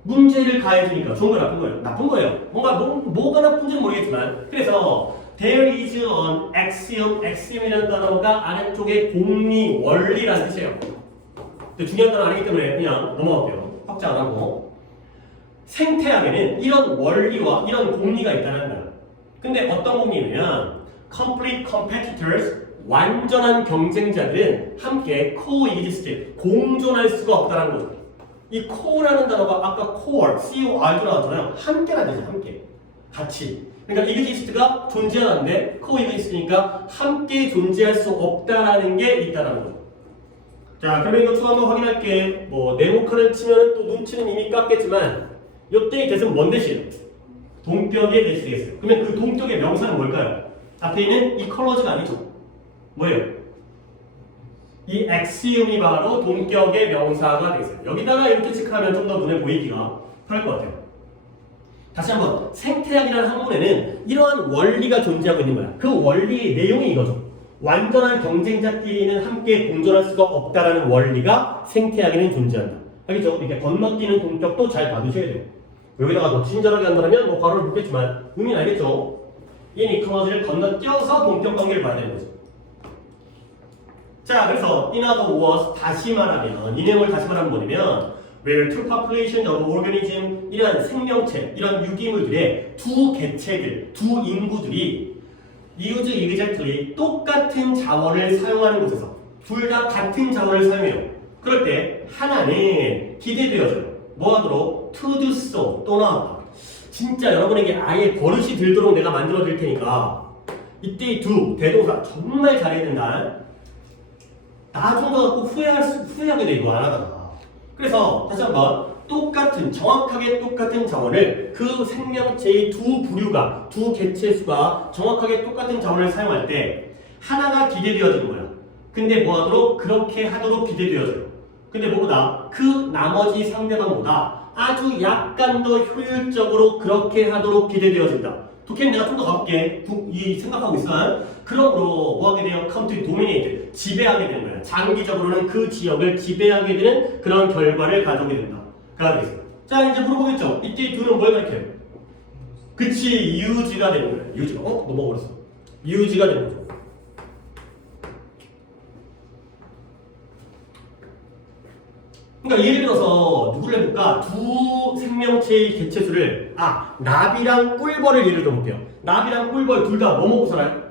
문제를 가해주니까 좋은 거 나쁜 거예요? 나쁜 거예요. 뭐가 나쁜지는 모르겠지만 그래서 There is an axiom, axiom이라는 단어가 아래쪽에 공리, 원리라는 뜻이에요. 근데 중요한 단어 아니기 때문에 그냥 넘어갈게요. 확장 안 하고. 생태학에는 이런 원리와 이런 공리가 있다는 거예요. 근데 어떤 공리냐면 complete competitors, 완전한 경쟁자들은 함께 coexist, 공존할 수가 없다는 거죠. 이 co라는 단어가 아까 core, C-O-R도 나왔잖아요. 함께라는 뜻이에요. 함께. 같이. 그러니까 exist가 존재하는데 coexist니까 함께 존재할 수 없다라는 게 있다는 거죠. 자, 그러면 이거 좀 한번 확인할게. 네모칸을 치면 또 눈치는 이미 깠겠지만 요때 대신 뭔 대신? 동격의 대시 되겠어요. 그러면 그 동격의 명사는 뭘까요? 앞에 있는 이 컬러즈가 아니죠. 뭐예요? 이 엑시움이 바로 동격의 명사가 되겠어요. 여기다가 이렇게 체크하면 좀 더 눈에 보이기가 편할 것 같아요. 다시 한번 생태학이라는 학문에는 이러한 원리가 존재하고 있는 거야. 그 원리의 내용이 이거죠. 완전한 경쟁자끼리는 함께 공존할 수가 없다라는 원리가 생태학에는 존재한다. 알겠죠? 이렇게 건너뛰는 동격도 잘 봐두셔야 돼요. 여기다가 더 친절하게 한다면 괄호를 묻겠지만 의미는 알겠죠? 이니컬러지를 건너뛰어서 동격 관계를 봐야 되는 거죠. 자, 그래서 in other words 다시 말하면 이 내용을 다시 말하면 뭐냐면 where two population of organism 이런 생명체, 이런 유기물들의 두 개체들, 두 인구들이 use exactly 똑같은 자원을 사용하는 곳에서 둘 다 같은 자원을 사용해요. 그럴 때 하나는 기대되어져요. 뭐하도록? to do so, 또 나왔다. 진짜 여러분에게 아예 버릇이 들도록 내가 만들어 드릴 테니까 이때 do, 대동사 정말 잘해야 된다. 나중에 갖고 후회하게 돼 이거 안 하다가. 그래서 다시 한번 정확하게 똑같은 자원을 그 생명체의 두 부류가, 두 개체수가 정확하게 똑같은 자원을 사용할 때 하나가 기대되어지는 거야. 근데 뭐하도록? 그렇게 하도록 기대되어져요. 근데 뭐보다? 그 나머지 상대방보다 아주 약간 더 효율적으로 그렇게 하도록 기대되어진다. 독해는 내가 좀 더 가볼게. 생각하고 있어. 그러므로 뭐 하게 돼요? come to dominate, 지배하게 되는 거야. 장기적으로는 그 지역을 지배하게 되는 그런 결과를 가져오게 된다. 가 되겠습니다. 자, 이제 물어보겠죠. 이때 do는 뭘 가르쳐요? 그치, use가 되는 거예요. use가. 넘어버렸어. use가 되는 거죠. 그러니까 예를 들어서 누구를 해볼까? 두 생명체의 개체수를 나비랑 꿀벌을 예를 들어볼게요. 나비랑 꿀벌 둘 다 뭐 먹고 살아요?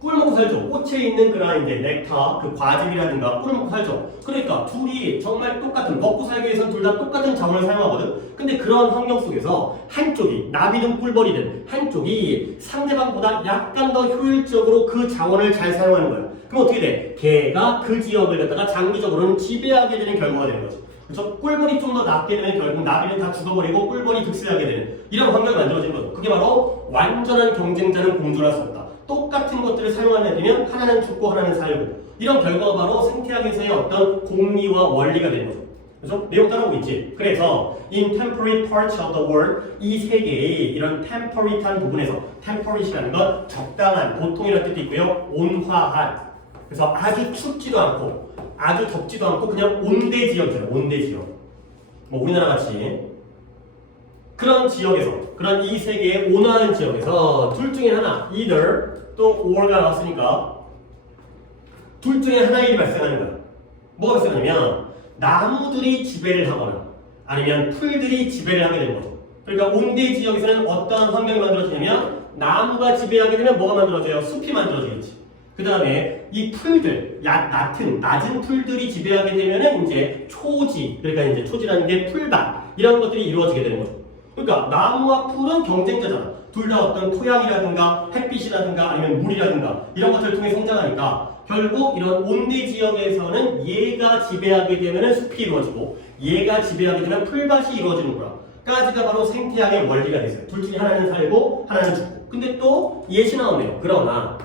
꿀 먹고 살죠. 꽃에 있는 그런 이제 넥타, 그 과즙이라든가 꿀을 먹고 살죠. 그러니까 둘이 정말 똑같은 먹고 살기 위해서 둘 다 똑같은 자원을 사용하거든. 근데 그런 환경 속에서 한쪽이 나비든 꿀벌이든 한쪽이 상대방보다 약간 더 효율적으로 그 자원을 잘 사용하는 거야. 그럼 어떻게 돼? 걔가 그 지역을 갖다가 장기적으로는 지배하게 되는 결과가 되는 거죠. 그래서 꿀벌이 좀 더 낫게 되면 결국 나비는 다 죽어버리고 꿀벌이 득세하게 되는 이런 환경이 만들어지는 거죠. 그게 바로 완전한 경쟁자는 공존할 수 없다. 똑같은 것들을 사용하는 애들이면 하나는 죽고 하나는 살고 이런 결과가 바로 생태학에서의 어떤 공리와 원리가 되는 거죠. 그래서 내용 따라오고 있지. 그래서 in temperate parts of the world 이 세계의 이런 temperat한 부분에서 temperat이라는 건 적당한, 보통이라는 뜻도 있고요. 온화한. 그래서 아주 춥지도 않고 아주 덥지도 않고 그냥 온대 지역이잖아요. 온대 지역. 뭐 우리나라 같이 그런 지역에서, 그런 이 세계의 온화한 지역에서 둘 중에 하나, either 또 or가 나왔으니까 둘 중에 하나의 일이 발생하는 거야. 뭐가 발생하냐면 나무들이 지배를 하거나 아니면 풀들이 지배를 하게 되는 거죠. 그러니까 온대 지역에서는 어떠한 환경이 만들어지냐면 나무가 지배하게 되면 뭐가 만들어져요? 숲이 만들어지겠지. 그 다음에 이 풀들, 낮은 풀들이 지배하게 되면은 이제 초지, 그러니까 이제 초지라는 게 풀밭, 이런 것들이 이루어지게 되는 거죠. 그러니까 나무와 풀은 경쟁자잖아. 둘 다 어떤 토양이라든가 햇빛이라든가 아니면 물이라든가 이런 것들을 통해 성장하니까 결국 이런 온대 지역에서는 얘가 지배하게 되면 숲이 이루어지고 얘가 지배하게 되면 풀밭이 이루어지는 거야. 까지가 바로 생태학의 원리가 됐어요. 둘 중에 하나는 살고 하나는 죽고. 근데 또 예시 나오네요. 그러나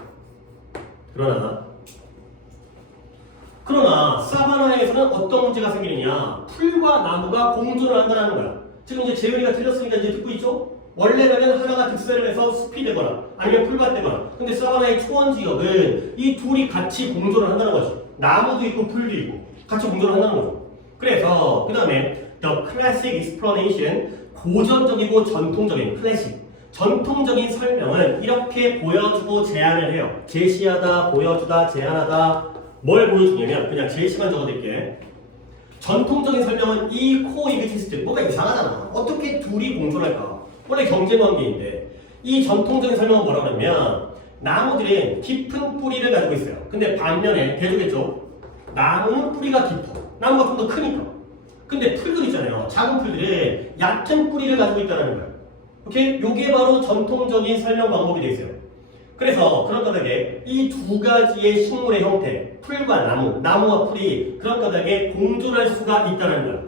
사바나에서는 어떤 문제가 생기느냐? 풀과 나무가 공존을 한다는 거야. 지금 이제 재현이가 틀렸으니까 이제 듣고 있죠? 원래라면 하나가 득세를 해서 숲이 되거나 아니면 풀밭 되거나, 근데 사바나의 초원 지역은 이 둘이 같이 공존을 한다는 거지. 나무도 있고 풀도 있고 같이 공존을 한다는 거죠. 그래서 그 다음에 the classic explanation, 고전적이고 전통적인 클래식, 전통적인 설명은 이렇게 보여주고 제안을 해요. 제시하다, 보여주다, 제안하다. 뭘 보여주냐면 그냥 제시만 적어드릴게. 전통적인 설명은 이 코익지스트, 뭔가 이상하잖아. 어떻게 둘이 공존할까? 원래 경쟁관계인데 이 전통적인 설명은 뭐라고 하냐면 나무들은 깊은 뿌리를 가지고 있어요. 근데 반면에 개조겠죠? 나무는 뿌리가 깊어. 나무가 좀 더 크니까. 근데 풀들 있잖아요. 작은 풀들은 얕은 뿌리를 가지고 있다는 거예요. 오케이? 요게 바로 전통적인 설명 방법이 되어 있어요. 그래서 그런 까닭에 이 두 가지의 식물의 형태, 풀과 나무와 풀이 그런 까닭에 공존할 수가 있다는 거예요.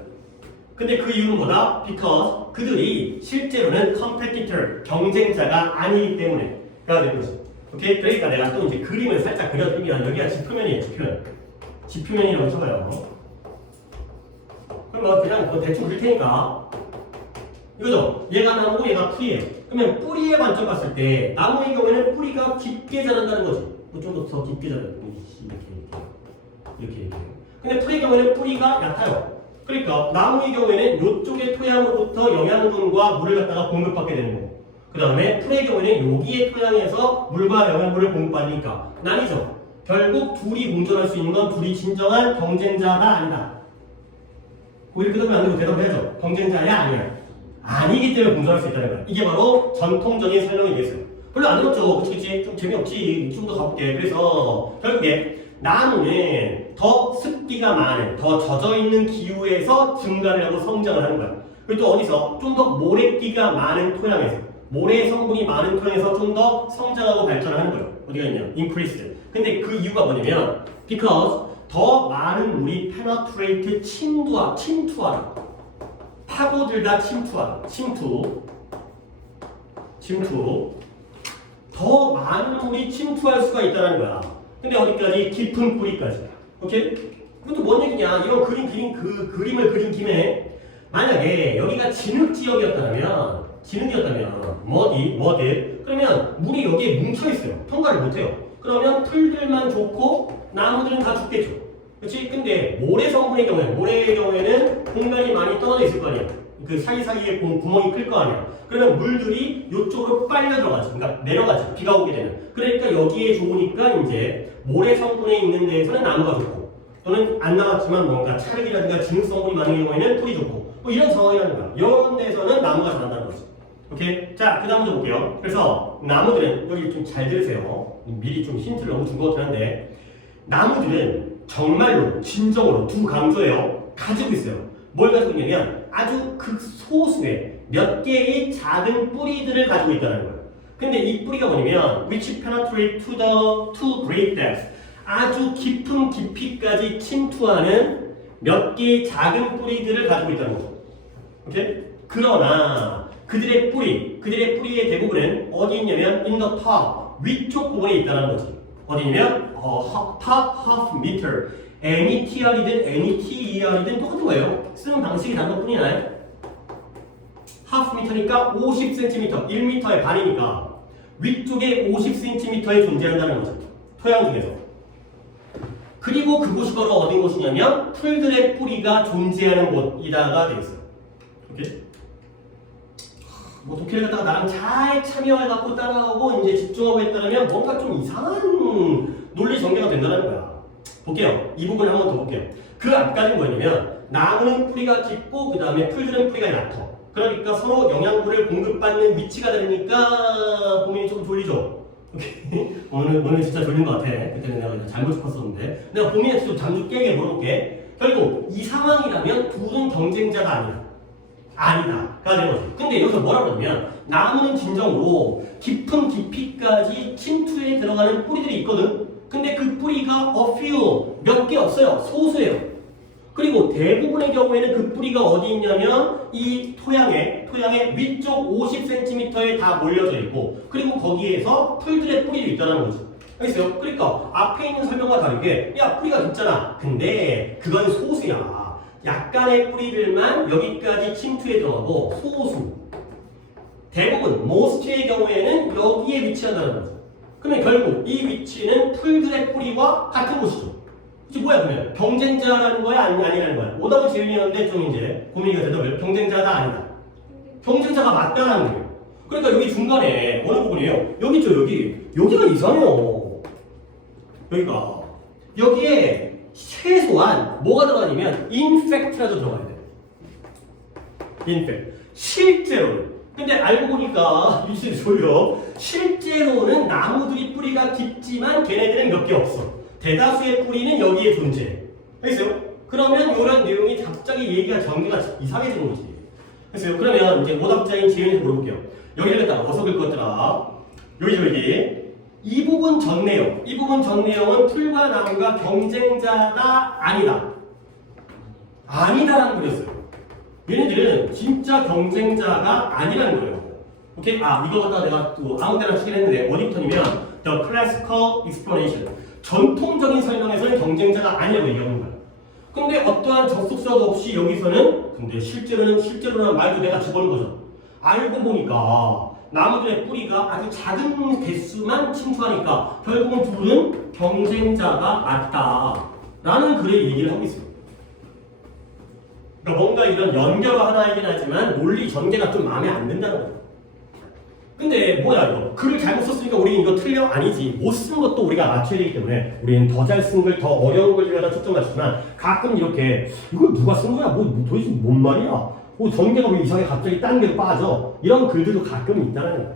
근데 그 이유는 뭐다? Because 그들이 실제로는 competitor, 경쟁자가 아니기 때문에 가 되는 거죠. 오케이? 그러니까 내가 또 이제 그림을 살짝 그려드리면 여기가 지표면이에요. 지표면이라고 쳐봐요. 그럼 뭐 그냥 뭐 대충 그릴 테니까 이거죠? 얘가 나무고 얘가 풀이에요. 그러면 뿌리의 관점 봤을 때 나무의 경우에는 뿌리가 깊게 자란다는 거지. 좀 더 깊게 자라요. 이렇게. 근데 풀의 경우에는 뿌리가 얕아요. 그러니까 나무의 경우에는 이쪽의 토양으로부터 영양분과 물을 갖다가 공급받게 되는 거고, 그 다음에 풀의 경우에는 여기의 토양에서 물과 영양분을 공급받으니까 나뉘죠. 결국 둘이 공존할 수 있는 건 둘이 진정한 경쟁자가 아니다. 오히려 그 다음에 안 되고 대답을 해야죠. 경쟁자야 아니야? 아니기 때문에 공존할 수 있다는 거야. 이게 바로 전통적인 설명이 되겠어요. 별로 안 어렵죠. 그치? 좀 재미없지. 좀 더 가볼게. 그래서 결국에 나무는 더 습기가 많은, 더 젖어있는 기후에서 증가를 하고 성장을 하는 거야. 그리고 또 어디서? 좀 더 모래기가 많은 토양에서, 모래 성분이 많은 토양에서 좀 더 성장하고 발전을 하는 거예요. 어디가 있냐? increased. 근데 그 이유가 뭐냐면 because 더 많은 물이 penetrate, 침투하다. 파고들다, 침투하다. 침투. 더 많은 물이 침투할 수가 있다는 거야. 근데 어디까지? 깊은 뿌리까지. 오케이? 그것도 뭔 얘기냐? 이런 그림을 그린 김에 만약에 여기가 진흙 지역이었다면 머드, 그러면 물이 여기에 뭉쳐있어요. 통과를 못해요. 그러면 풀들만 좋고 나무들은 다 죽겠죠. 그렇지? 근데 모래의 경우에는 공간이 많이 떨어져 있을 거 아니야. 그 사이사이에 구멍이 클 거 아니야. 그러면 물들이 이쪽으로 빨려 들어가지. 그러니까 내려가지. 비가 오게 되면. 그러니까 여기에 좋으니까 이제 모래 성분에 있는 데에서는 나무가 좋고, 또는 안 나왔지만 뭔가 차력이라든가 지능성분이 많은 경우에는 풀이 좋고 뭐 이런 상황이라는 거야. 이런 데서는 나무가 잘한다는 거지. 오케이? 자, 그 다음으로 볼게요. 그래서 나무들은 여기 좀 잘 들으세요. 미리 좀 힌트를 너무 준 것 같긴 한데 나무들은 정말로 진정으로 두 강조예요. 가지고 있어요. 뭘 가지고 있냐면 아주 극소수의 몇 개의 작은 뿌리들을 가지고 있다는 거예요. 근데 이 뿌리가 뭐냐면 which penetrate to great depth 아주 깊은 깊이까지 침투하는 몇 개의 작은 뿌리들을 가지고 있다는 거죠. 오케이? 그러나 그들의 뿌리의 대부분은 어디 있냐면 in the top 위쪽 부분에 있다는 거지. 어디 있냐면 top half meter METR이든 METER이든 똑같은 거예요. 쓰는 방식이 다른 것 뿐이나요? half meter니까 50cm, 1m의 반이니까 위쪽에 50cm에 존재한다는 거죠. 토양 중에서. 그리고 그곳이 바로 어딘 곳이냐면 풀들의 뿌리가 존재하는 곳이다가 되겠어요. 오케이? 뭐 독해를 갖다가 나랑 잘 참여해갖고 따라오고 이제 집중하고 했다면 뭔가 좀 이상한 논리 전개가 된다는 거야. 볼게요. 이 부분을 한번 더 볼게요. 그 앞까지는 뭐냐면 나무는 뿌리가 깊고 그 다음에 풀들은 뿌리가 얕어. 그러니까 서로 영양분을 공급받는 위치가 다르니까 고민이 좀 졸리죠. 오늘 진짜 졸린 것 같아. 그때는 내가 잘못 짚었었는데 내가 고민한테 좀 잠 좀 깨게 물어볼게. 결국 이 상황이라면 둘은 경쟁자가 아니다가 되는 거지. 근데 여기서 뭐라고 하냐면 나무는 진정으로 깊은 깊이까지 침투에 들어가는 뿌리들이 있거든. 근데 그 뿌리가 a few 몇 개 없어요. 소수예요. 그리고 대부분의 경우에는 그 뿌리가 어디 있냐면 이 토양의 위쪽 50cm에 다 몰려져 있고 그리고 거기에서 풀들의 뿌리도 있다는 거죠. 알겠어요? 그러니까 앞에 있는 설명과 다르게 야 뿌리가 깊잖아. 근데 그건 소수야. 약간의 뿌리들만 여기까지 침투에 들어가고 소수. 대부분 most의 경우에는 여기에 위치한다는 거죠. 그러면 결국 이 위치는 풀들의 뿌리와 같은 곳이죠. 이게 뭐야 그러면? 경쟁자라는 거야? 아니라는 거야? 오답을 지으려는데 좀 이제 고민이 대답을 경쟁자다 아니다. 경쟁자가 맞다라는 거예요. 그러니까 여기 중간에 어느 부분이에요? 여기 있죠 여기가 이상해요. 여기에 최소한 뭐가 들어가냐면 in fact라도 들어가야 돼. in fact. 실제로는 근데 알고 보니까 이제 졸려. 실제로는 나무들이 뿌리가 깊지만 걔네들은 몇 개 없어. 대다수의 뿌리는 여기에 존재. 알겠어요? 그러면 이런 내용이 갑자기 얘기가 전개가 이상해지는 거지. 알겠어요? 그러면 이제 오답자인 지은이한테 물어볼게요. 여기를 갖다가 어서 긁을 것들아. 여기. 이 부분 전 내용은 풀과 나무가 경쟁자가 아니다. 아니다라는 거였어요. 얘네들은 진짜 경쟁자가 아니라는 거예요. 오케이? 이거 갖다가 내가 또 아무 데나 쓰긴 했는데 어디부터냐면 The Classical Explanation. 전통적인 설명에서는 경쟁자가 아니라고 얘기하는 거야. 근데 어떠한 접속사도 없이 여기서는 근데 실제로는 말도 내가 집어넣은 거죠. 알고 보니까 나무들의 뿌리가 아주 작은 개수만 침투하니까 결국은 둘은 경쟁자가 맞다라는 글의 얘기를 하고 있어요. 그러니까 뭔가 이런 연결 하나이긴 하지만 논리 전개가 좀 마음에 안 든다는 거예요. 근데 뭐야 이거 글을 잘못 썼으니까 우리는 이거 틀려? 아니지. 못 쓴 것도 우리가 맞춰야 되기 때문에 우리는 더 잘 쓴 걸 더 어려운 걸 갖다 초점 맞추지만 가끔 이렇게 이걸 누가 쓴 거야? 뭐 도대체 뭔 말이야? 전개가 왜 이상하게 갑자기 딴 데로 빠져? 이런 글들도 가끔 있다는 거예요.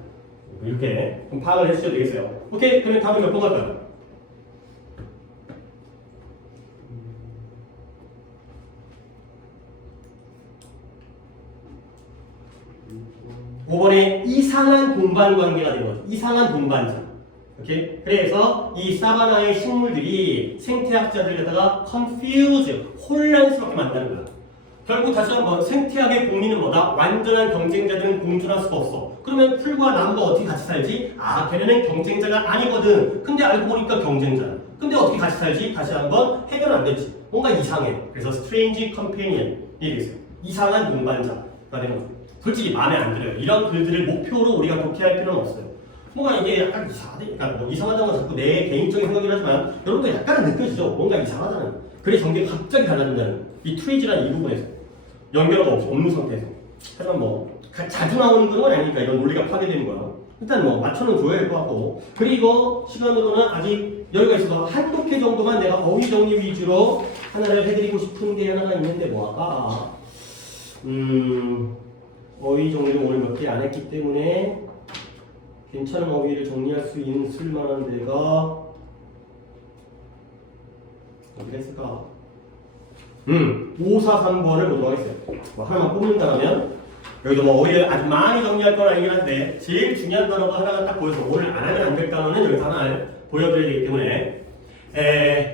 이렇게 좀 파악을 해주셔도 되겠어요. 오케이? 그러면 다음에 몇 번 갈까요? 5번에 이상한 동반 관계가 되는 거죠. 이상한 동반자. 오케이? 그래서 이 사바나의 식물들이 생태학자들을 갖다가 confuse, 혼란스럽게 만드는 거야. 결국 다시 한번 생태학의 공리는 뭐다? 완전한 경쟁자들은 공존할 수가 없어. 그러면 풀과 나무가 어떻게 같이 살지? 걔네는 경쟁자가 아니거든. 근데 알고 보니까 경쟁자야. 근데 어떻게 같이 살지? 다시 한번 해결은 안 됐지. 뭔가 이상해. 그래서 strange companion 얘기했어요. 이상한 동반자가 되는 거죠. 솔직히 마음에 안 들어요. 이런 글들을 목표로 우리가 독해할 필요는 없어요. 뭔가 이게 약간 이상하다. 뭐 이상하다는 건 자꾸 내 개인적인 생각이긴 하지만 여러분들 약간은 느껴지죠? 뭔가 이상하다는. 글의 전개가 갑자기 달라진다는 이 트위지라는 이 부분에서 연결어가 없는 상태에서. 하지만 뭐 자주 나오는 건 아니니까 이런 논리가 파괴되는 거야. 일단 뭐 맞춰는 줘야 될 것 같고 그리고 시간으로는 아직 여기가 있어서 한두 개 정도만 내가 어휘 정리 위주로 하나를 해드리고 싶은 게 하나가 있는데 뭐 할까? 어휘 정리를 오늘 몇 개 안 했기 때문에 괜찮은 어휘를 정리할 수 있을 만한 데가 어디가 있을까? 543번을 보도록 하겠어요. 뭐 하나만 뽑는다면 여기도 뭐 어휘를 아주 많이 정리할 건 아니긴 한데 제일 중요한 단어가 하나가 딱 보여서 오늘 안 하면 안 될 단어는 여기서 하나를 보여드려야 되기 때문에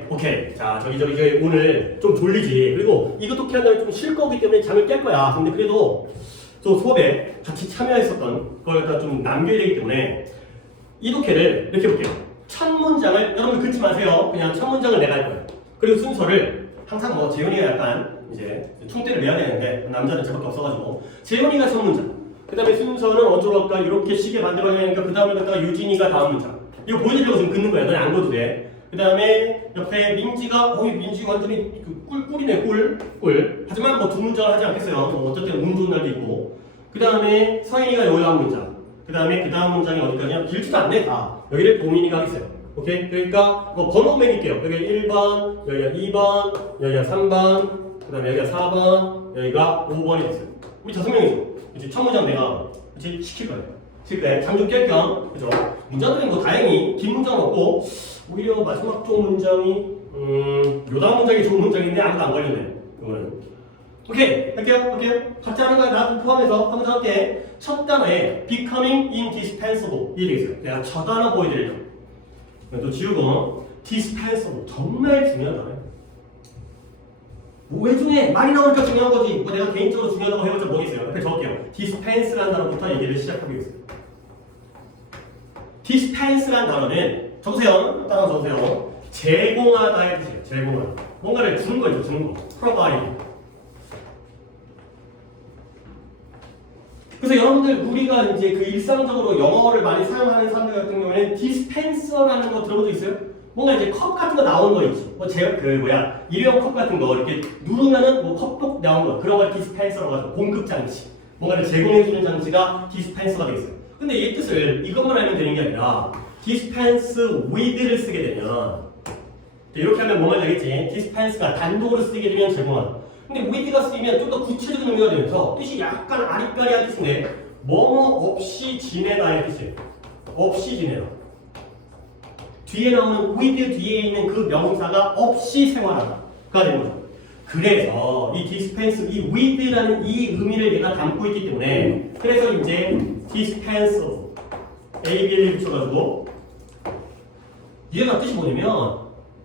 오케이. 자, 저기 오늘 좀 졸리지. 그리고 이거 독해 한 다음에 좀 쉴 거기 때문에 잠을 깰 거야. 근데 그래도 저 수업에 같이 참여했었던 걸 갖다 좀 남겨야 되기 때문에 이 독해를 이렇게 볼게요. 첫 문장을 여러분 긋지 마세요. 그냥 첫 문장을 내가 할 거예요. 그리고 순서를 항상 뭐 재훈이가 약간 이제 총대를 내야 되는데 남자는 저밖에 없어가지고 재훈이가 첫 문장. 그 다음에 순서는 어쩌고 할까 이렇게 시계 만들어야 하니까 그 다음에 갖다가 유진이가 다음 문장. 이거 보여드리려고 지금 긋는 거야. 너네 안 긋어도 돼. 그 다음에 옆에 민지가 민지가 완전히 꿀이네 꿀. 하지만 뭐 두 문장을 하지 않겠어요. 뭐 어쨌든 운 좋은 날도 있고. 그 다음에 서인이가 여기 한 문장. 그 다음에 그 다음 문장이 어디까지냐? 길지도 않네 다. 여기를 도민이가 하겠어요. 오케이? 그러니까 뭐 번호 매길게요. 여기 1번, 여기가 2번, 여기가 3번, 그 다음에 여기가 4번, 여기가 5번이 됐어요. 우리 5명이죠. 그치? 첫 문장 내가 그치? 시킬 거예요. 잠 좀 깰 겸, 그죠? 문장들은 뭐 다행히 긴 문장은 없고 오히려 마지막 쪽 문장이 요 다음 문장이 좋은 문장인데 아무도 안 걸리네. 이거는 오케이 할게요. 같이 하는 거야. 나도 포함해서 한번 할게. 첫 단어에 becoming indispensable 이 얘기 있어요. 내가 저 단어 보여드릴게요. 또 지우고 dispensable 정말 중요한 단어예요. 뭐 외중에 많이 나오니까 중요한 거지. 뭐 내가 개인적으로 중요하다고 해봤자 뭐겠어요. 옆에 적을게요. dispense라는 단어부터 얘기를 시작하겠습니다. dispense라는 단어는 적으세요. 따라 적으세요. 제공하다의 뜻이에요. 제공하다. 뭔가를 주는 거죠. 주는 거. provide. 그래서 여러분들 우리가 이제 그 일상적으로 영어를 많이 사용하는 사람들 같은 경우에는 dispenser라는 거 들어본 적 있어요? 뭔가 이제 컵 같은 거 나오는 거 있지. 뭐 일회용 컵 같은 거 이렇게 누르면은 뭐 컵독 나오는 거 그런 걸 dispenser라고 하죠. 공급 장치. 뭔가를 제공해주는 장치가 dispenser가 되겠어요. 근데 이 뜻을 이것만 알면 되는 게 아니라 dispense with를 쓰게 되면 이렇게 하면 뭐만 되겠지? dispense가 단독으로 쓰게 되면 제공하다. 근데 with가 쓰이면 좀 더 구체적인 의미가 되면서 뜻이 약간 아리까리한 뜻인데 뭐뭐 없이 지내다의 뜻이에요. 없이 지내다. 뒤에 나오는 with 뒤에 있는 그 명사가 없이 생활하다가 되는 거죠. 그래서 이 dispense, 이 with라는 이 의미를 얘가 담고 있기 때문에 그래서 이제 dispense AB를 붙여가지고 얘가 뜻이 뭐냐면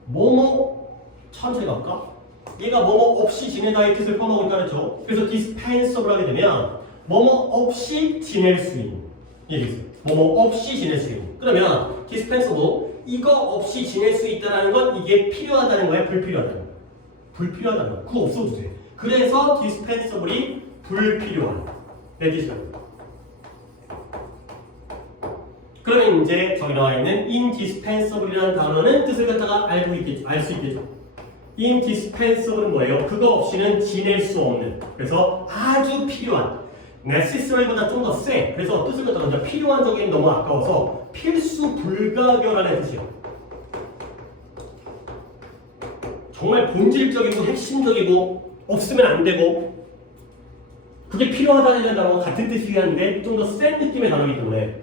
뭐뭐 천천히 갈까? 얘가 뭐뭐 없이 지내다의 뜻을 꺼먹으니까 그렇죠. 그래서 dispensable을 하게 되면 뭐뭐 없이 지낼 수 있는 얘기 있어요. 뭐뭐 없이 지낼 수 있는. 그러면 dispensable 이거 없이 지낼 수 있다는 건 이게 필요하다는 거야, 불필요하다는 거야. 불필요하다는 거야. 그거 없어도 돼. 그래서 dispensable이 불필요한 내 뜻이야. 그러면 이제 저기 나와 있는 indispensable이라는 단어는 뜻을 갖다가 알 수 있겠죠. indispensable은 뭐예요? 그거 없이는 지낼 수 없는. 그래서 아주 필요한. necessary보다 좀 더 세. 그래서 뜻을 갖다가 먼저 필요한 적이 너무 아까워서 필수 불가결하는 뜻이에요. 정말 본질적이고 핵심적이고 없으면 안 되고 그게 필요하다는 단어와 같은 뜻이긴 한데 좀 더 센 느낌의 단어이기 때문에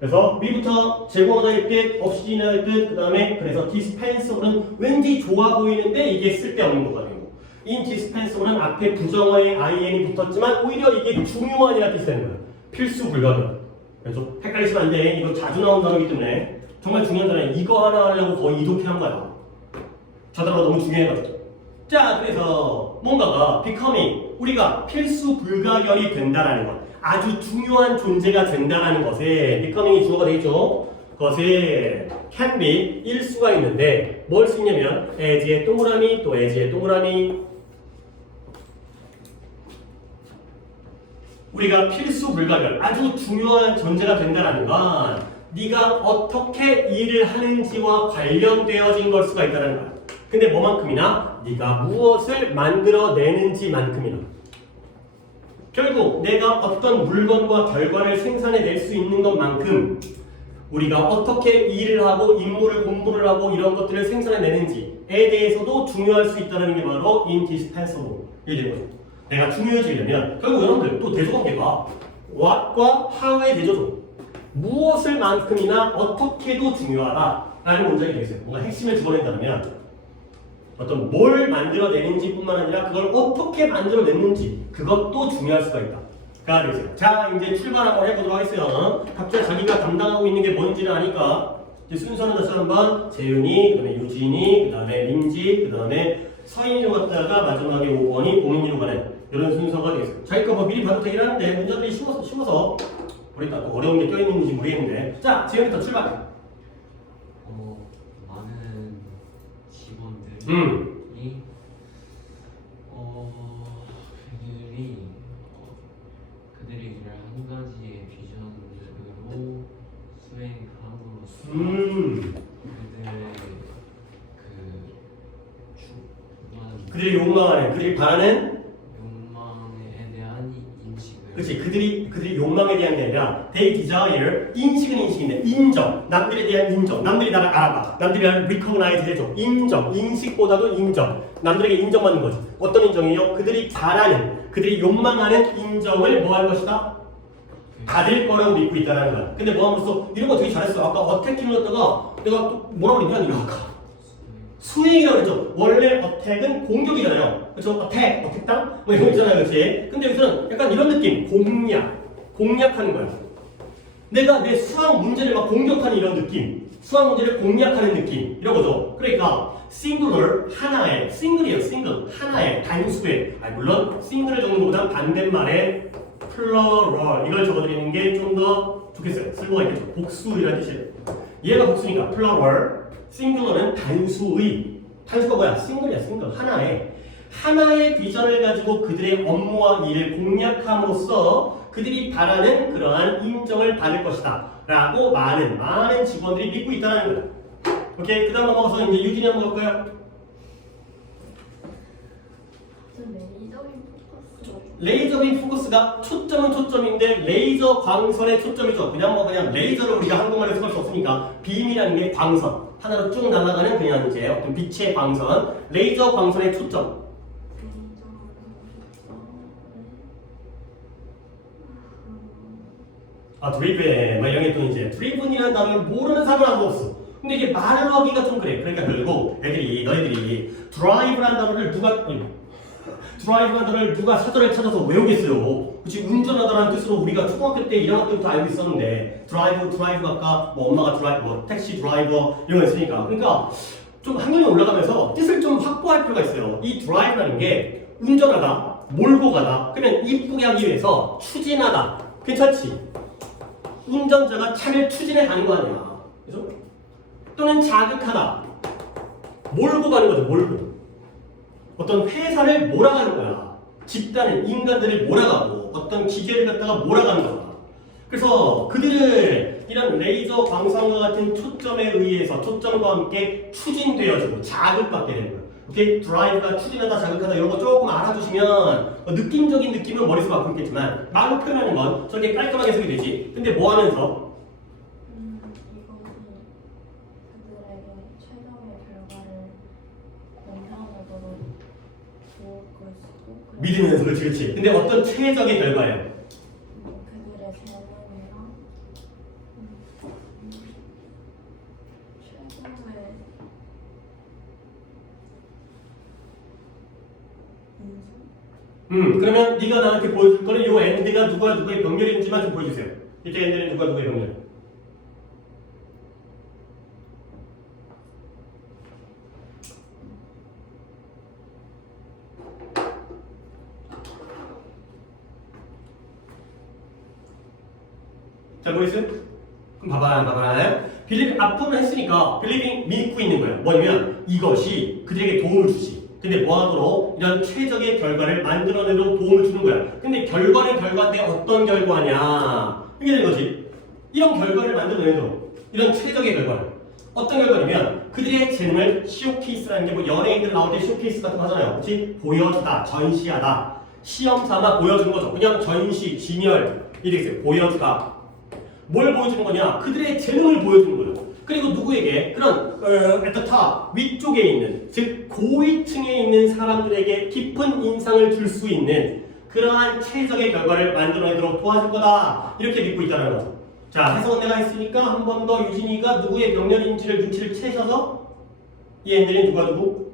그래서 위부터 제공하다의 뜻, 없이 지내다의 뜻, 그 다음에 그래서 dispensable은 왠지 좋아 보이는데 이게 쓸데없는 거가 되고 indispensable은 앞에 부정어의 in이 붙었지만 오히려 이게 중요한이라는 뜻이 되는 거예요. 필수 불가결. 그래서 헷갈리시면 안 돼. 이거 자주 나온 단어이기 때문에 정말 중요한 단어예요. 이거 하나 하려고 거의 이독해한 거야. 저 단어가 너무 중요해가지고. 자, 그래서 뭔가가 becoming, 우리가 필수 불가결이 된다라는 것. 아주 중요한 존재가 된다는 것에 becoming이 주어가 되겠죠. 그것에 can be 일수가 있는데 뭘 수 있냐면 as의 동그라미 또 as의 동그라미 우리가 필수 불가결 아주 중요한 존재가 된다는 건 네가 어떻게 일을 하는지와 관련되어진 걸 수가 있다는 거야. 근데 뭐만큼이나 네가 무엇을 만들어내는지만큼이나 결국 내가 어떤 물건과 결과를 생산해낼 수 있는 것만큼 우리가 어떻게 일을 하고 임무를 공부를 하고 이런 것들을 생산해내는지에 대해서도 중요할 수 있다는 게 바로 indispensable 이게 되는 거죠. 내가 중요해지려면 결국 여러분들 또 대조관계가 what과 how의 대조죠. 무엇을 만큼이나 어떻게도 중요하다라는 문장이 되겠어요. 뭔가 핵심을 집어낸다면 어떤 뭘 만들어내는지 뿐만 아니라 그걸 어떻게 만들어냈는지 그것도 중요할 수가 있다. 가 되겠어요. 자, 이제 출발 한번 해보도록 하겠어요. 각자 자기가 담당하고 있는 게 뭔지를 아니까 이제 순서는 다시 한번 재윤이, 그 다음에 유진이, 그 다음에 민지, 그 다음에 서인이로 갔다가 마지막에 5번이 보민이로 가는 이런 순서가 되겠어요. 자기 거 뭐 미리 봐도 되긴 하는데 문제들이 쉬워서 우리 또 어려운 게 껴있는지 모르겠는데 자, 재윤이부터 출발! 많은 직원들이 그들이 일을 한 가지의 비전으로 수행함으로써 그들이 욕망하는, 그들이 바라는 욕망에 대한 인식을 그렇지, 그들이 욕망에 대한 게 아니라 they desire, 인식은 인식인데 인정, 남들에 대한 인정, 남들이 나를 알아봐, 남들이 나를 recognize 해줘, 인정, 인식보다도 인정, 남들에게 인정받는 거지. 어떤 인정이요? 그들이 바라는, 그들이 욕망하는 인정을 뭐 할 것이다? 받을 거라고 믿고 있다는 거야. 근데 뭐 함으로써 이런 거 되게 잘했어. 아까 어택킹을 했다가 내가 또 뭐라고 그랬냐? 이거 아까 수행이라고 그랬죠. 원래 어택은 공격이잖아요. 그렇죠? 어택당? 뭐 이런 거 있잖아요. 그렇지? 근데 여기서는 약간 이런 느낌. 공략하는 거야. 내가 내 수학 문제를 막 공격하는 이런 느낌. 수학 문제를 공략하는 느낌. 이런 거죠. 그러니까 singular, 하나의, 싱글이에요. 싱글, 하나의, 단수의. 물론 싱글을 적는 것보다 반대말에 plural 이걸 적어드리는 게 좀 더 좋겠어요. 쓸모가 있겠죠. 복수이라는 뜻이에요. 얘가 복수니까 plural, 싱글러는 단수의. 단수가 뭐야? 싱글이야. 싱글. 하나의 비전을 가지고 그들의 업무와 일을 공략함으로써 그들이 바라는 그러한 인정을 받을 것이다 라고 많은 직원들이 믿고 있다는 거야. 오케이? 그 다음 넘어가서 이제 유진이 한번 볼까요? 레이저빔 포커스가 초점은 초점인데 레이저 광선의 초점이죠. 그냥 레이저를 우리가 한국말로 쓸 수 없으니까 빔이라는 게 광선. 하나로 쭉 날아가는 그냥 이제 어떤 빛의 광선. 레이저 광선의 초점. 드리븐. 막 이런 게 또 이제 드리븐이라는 단어를 모르는 사람은 아무도 없어. 근데 이게 말을 하기가 좀 그래. 그러니까 결국 너희들이 드라이브라는 단어를 드라이브라는 단어를 누가 사전을 찾아서 외우겠어요. 그치? 운전하다라는 뜻으로 우리가 초등학교 때 1학년 때부터 알고 있었는데 드라이브가 아까 뭐 엄마가 드라이브, 뭐 택시 드라이버 이런 거 있으니까 그러니까 좀 학년이 올라가면서 뜻을 좀 확보할 필요가 있어요. 이 드라이브라는 게 운전하다, 몰고 가다 그러면 이쁘게 하기 위해서 추진하다. 괜찮지? 운전자가 차를 추진해 가는 거 아니야. 그죠? 또는 자극하다. 몰고 가는 거죠. 몰고. 어떤 회사를 몰아가는 거야. 집단을, 인간들을 몰아가고 어떤 기계를 갖다가 몰아가는 거야. 그래서 그들을 이런 레이저 광선과 같은 초점에 의해서 초점과 함께 추진되어지고 자극받게 되는 거야. 오케이? 드라이브가 추진하다, 자극하다 이런 거 조금 알아주시면 느낌적인 느낌은 머릿속에 갖고 있겠지만 말로 표현하는 건 저렇게 깔끔하게 해석이 되지. 근데 뭐 하면서? 믿으면서 그렇지. 근데 어떤 최적의 결과예요. 그들의 재능이랑 최고의 그러면 네가 나한테 보여줄 거는 요 엔드가 누구의 병렬인지만 좀 보여주세요. 이때 엔드는 누구의 병렬? 자, 보이세요? 그럼 봐봐요. 빌리빙 앞부분 했으니까 빌리빙 믿고 있는 거예요. 뭐냐면 이것이 그들에게 도움을 주지. 근데 뭐하도록 이런 최적의 결과를 만들어내도록 도움을 주는 거야. 근데 결과는 결과인데 어떤 결과냐? 이게 되는 거지. 이런 결과를 만들어내도록 이런 최적의 결과를 어떤 결과냐면 그들의 재능을 쇼케이스라는 게 뭐 연예인들 나올 때 쇼케이스 같은 거 하잖아요. 그렇지? 보여주다, 전시하다. 시험 삼아 보여주는 거죠. 그냥 전시, 진열 이렇게 보여주다. 뭘 보여주는 거냐? 그들의 재능을 보여주는 거예요. 그리고 누구에게? 그런 at the top, 위쪽에 있는, 즉 고위층에 있는 사람들에게 깊은 인상을 줄 수 있는 그러한 최적의 결과를 만들어내도록 도와줄 거다. 이렇게 믿고 있다는 거죠. 자, 해석은 내가 했으니까 한 번 더 유진이가 누구의 명령인지를 눈치를 채셔서 이 애들이 누구?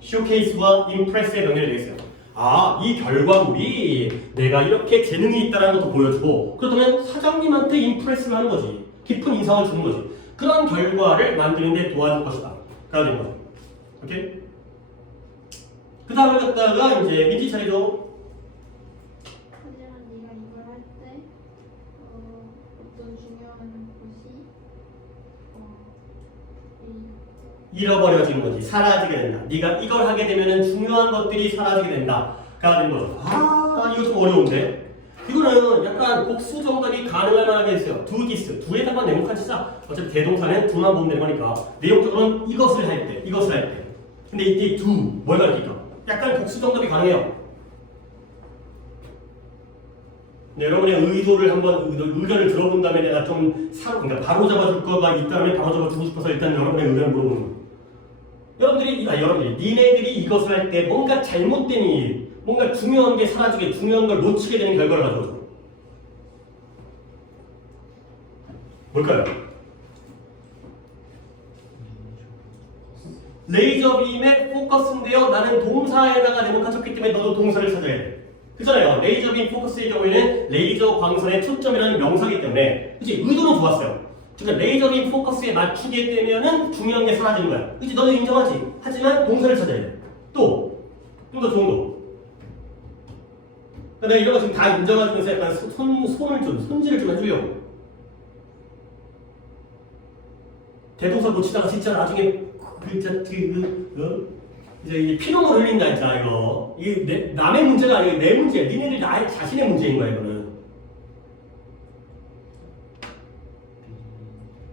쇼케이스와 임프레스의 명령이 되겠어요. 아, 이 결과물이 내가 이렇게 재능이 있다는 것도 보여주고 그렇다면 사장님한테 임프레스를 하는 거지. 깊은 인상을 주는 거지. 그런 결과를 만드는 데 도와줄 것이다. 가 되는 거죠. 오케이? 그 다음에 갖다가 이제 민지 차례죠. 하지만 네가 이걸 할 때 어떤 중요한 것이 잃어버려지는 거지. 사라지게 된다. 네가 이걸 하게 되면 중요한 것들이 사라지게 된다. 가 되는 거죠. 아, 이거 좀 어려운데. 이거는 약간 복수 정답이 가능할 만하게 했어요. do this. do에다만 내목한 진짜 어차피 대동사는 do만 보면 되는 거니까 내용적으로는 이것을 할 때, 이것을 할 때. 근데 이때 do 뭘 가르칠까? 약간 복수 정답이 가능해요. 네, 여러분의 의도를 한번 의견을 들어본 다음에 내가 좀 그러니까 바로 잡아줄 거가 있다면 바로 잡아주고 싶어서 일단 여러분의 의견을 물어보는 거예요. 여러분들이 니네들이 이것을 할 때 뭔가 잘못된 일, 뭔가 중요한 게 사라지게 중요한 걸 놓치게 되는 결과를 가져오죠. 뭘까요? 레이저빔의 포커스인데요. 나는 동사에다가 내목하셨기 때문에 너도 동사를 찾아야 돼. 그잖아요. 레이저빔 포커스의 경우에는 레이저 광선의 초점이라는 명사이기 때문에 그치? 의도는 좋았어요. 그러니까 레이저빔 포커스에 맞추게 되면은 중요한 게 사라지는 거야. 그치? 너는 인정하지? 하지만 동사를 찾아야 돼. 또 좀 더 좋은 거. 내가 이런 거 지금 다 인정해주면서 약간 손질을 좀 해주려고. 대동사 놓치다가 진짜 나중에 이제 피눈물 흘린다 했잖아 이거. 이게 남의 문제가 아니고 내 문제야. 니네들 나의 자신의 문제인 거야 이거는.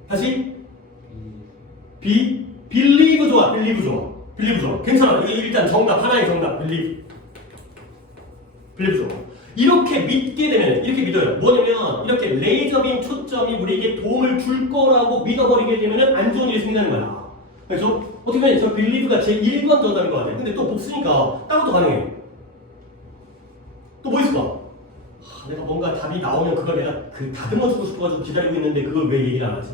다시 believe 좋아. believe 좋아. 괜찮아. 이게 일단 정답 하나의 정답. believe 좋아. 이렇게 믿게 되면 이렇게 믿어요. 뭐냐면 이렇게 레이저빔 초점이 우리에게 도움을 줄 거라고 믿어버리게 되면은 안 좋은 일이 생기는 거야. 그래서 어떻게 보면 저 believe가 제 1번 정답인 것 같아. 근데 또 복수니까 다른 것도 가능해. 또 뭐 있을까? 내가 뭔가 답이 나오면 그걸 내가 다듬어주고 싶어가지고 기다리고 있는데 그걸 왜 얘기를 안 하지?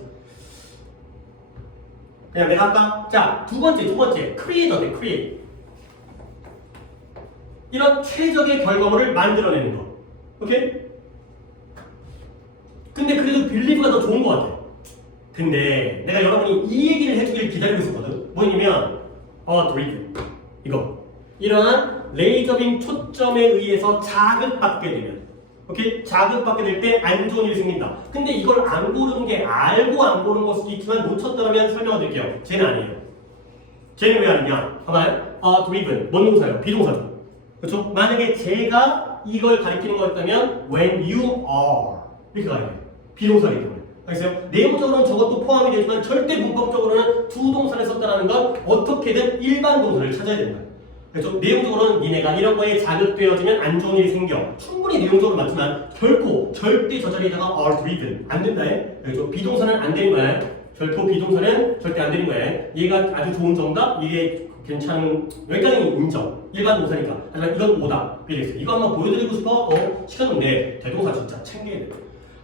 그냥 내가 할까? 자, 두 번째, create. 이런 최적의 결과물을 만들어내는 거. 오케이? 근데 그래도 believe가 더 좋은 것 같아. 근데 내가 여러분이 이 얘기를 해주길 기다리고 있었거든. 뭐냐면 driven 이거 이러한 레이저빔 초점에 의해서 자극받게 되면 오케이? 자극받게 될 때 안 좋은 일이 생긴다. 근데 이걸 안 고르는 게 알고 안 고르는 것을 있지만 놓쳤더라면 설명을 드릴게요. 쟤는 아니에요. 쟤는 왜 아니냐? 봐봐요. driven 뭔 동사예요? 비동사죠. 그렇죠? 만약에 제가 이걸 가리키는 거였다면 when you are 이렇게 가리켜요. 비동사이기 때문에. 알겠어요? 내용적으로는 저것도 포함이 되지만 절대 문법적으로는 두 동사를 썼다는 건 어떻게든 일반 동사를 찾아야 된다. 그렇죠? 내용적으로는 니네가 이런 거에 자극되어지면 안 좋은 일이 생겨. 충분히 내용적으로 맞지만 결코 절대 저 자리에다가 are driven 안 된다. 그렇죠? 비동사는 안 되는 거야. 결코 비동사는 절대 안 되는 거야. 얘가 아주 좋은 정답, 이게 괜찮은 여기까지 인정. 일반 동사니까. 하지만 이건 오답. 이거 한번 보여드리고 싶어. 시간 없네. 대동사 진짜 챙겨야 돼.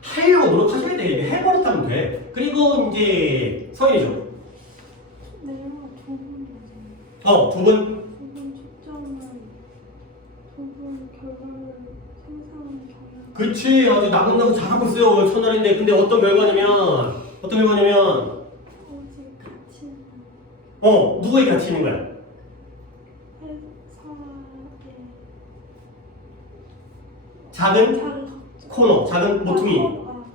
하려고 노력하셔야 돼. 해버렸다면 돼. 그리고 이제 서인이죠. 내용 좁은 좁은 초점은 좁은 결과를 생산하는 경향. 그치. 아주 나긋나긋 잘하고 있어요. 첫날인데. 근데 어떤 결과냐면 오직 가치는 누구에게 가치 있는 거야? 작은 코너, 작은 모퉁이,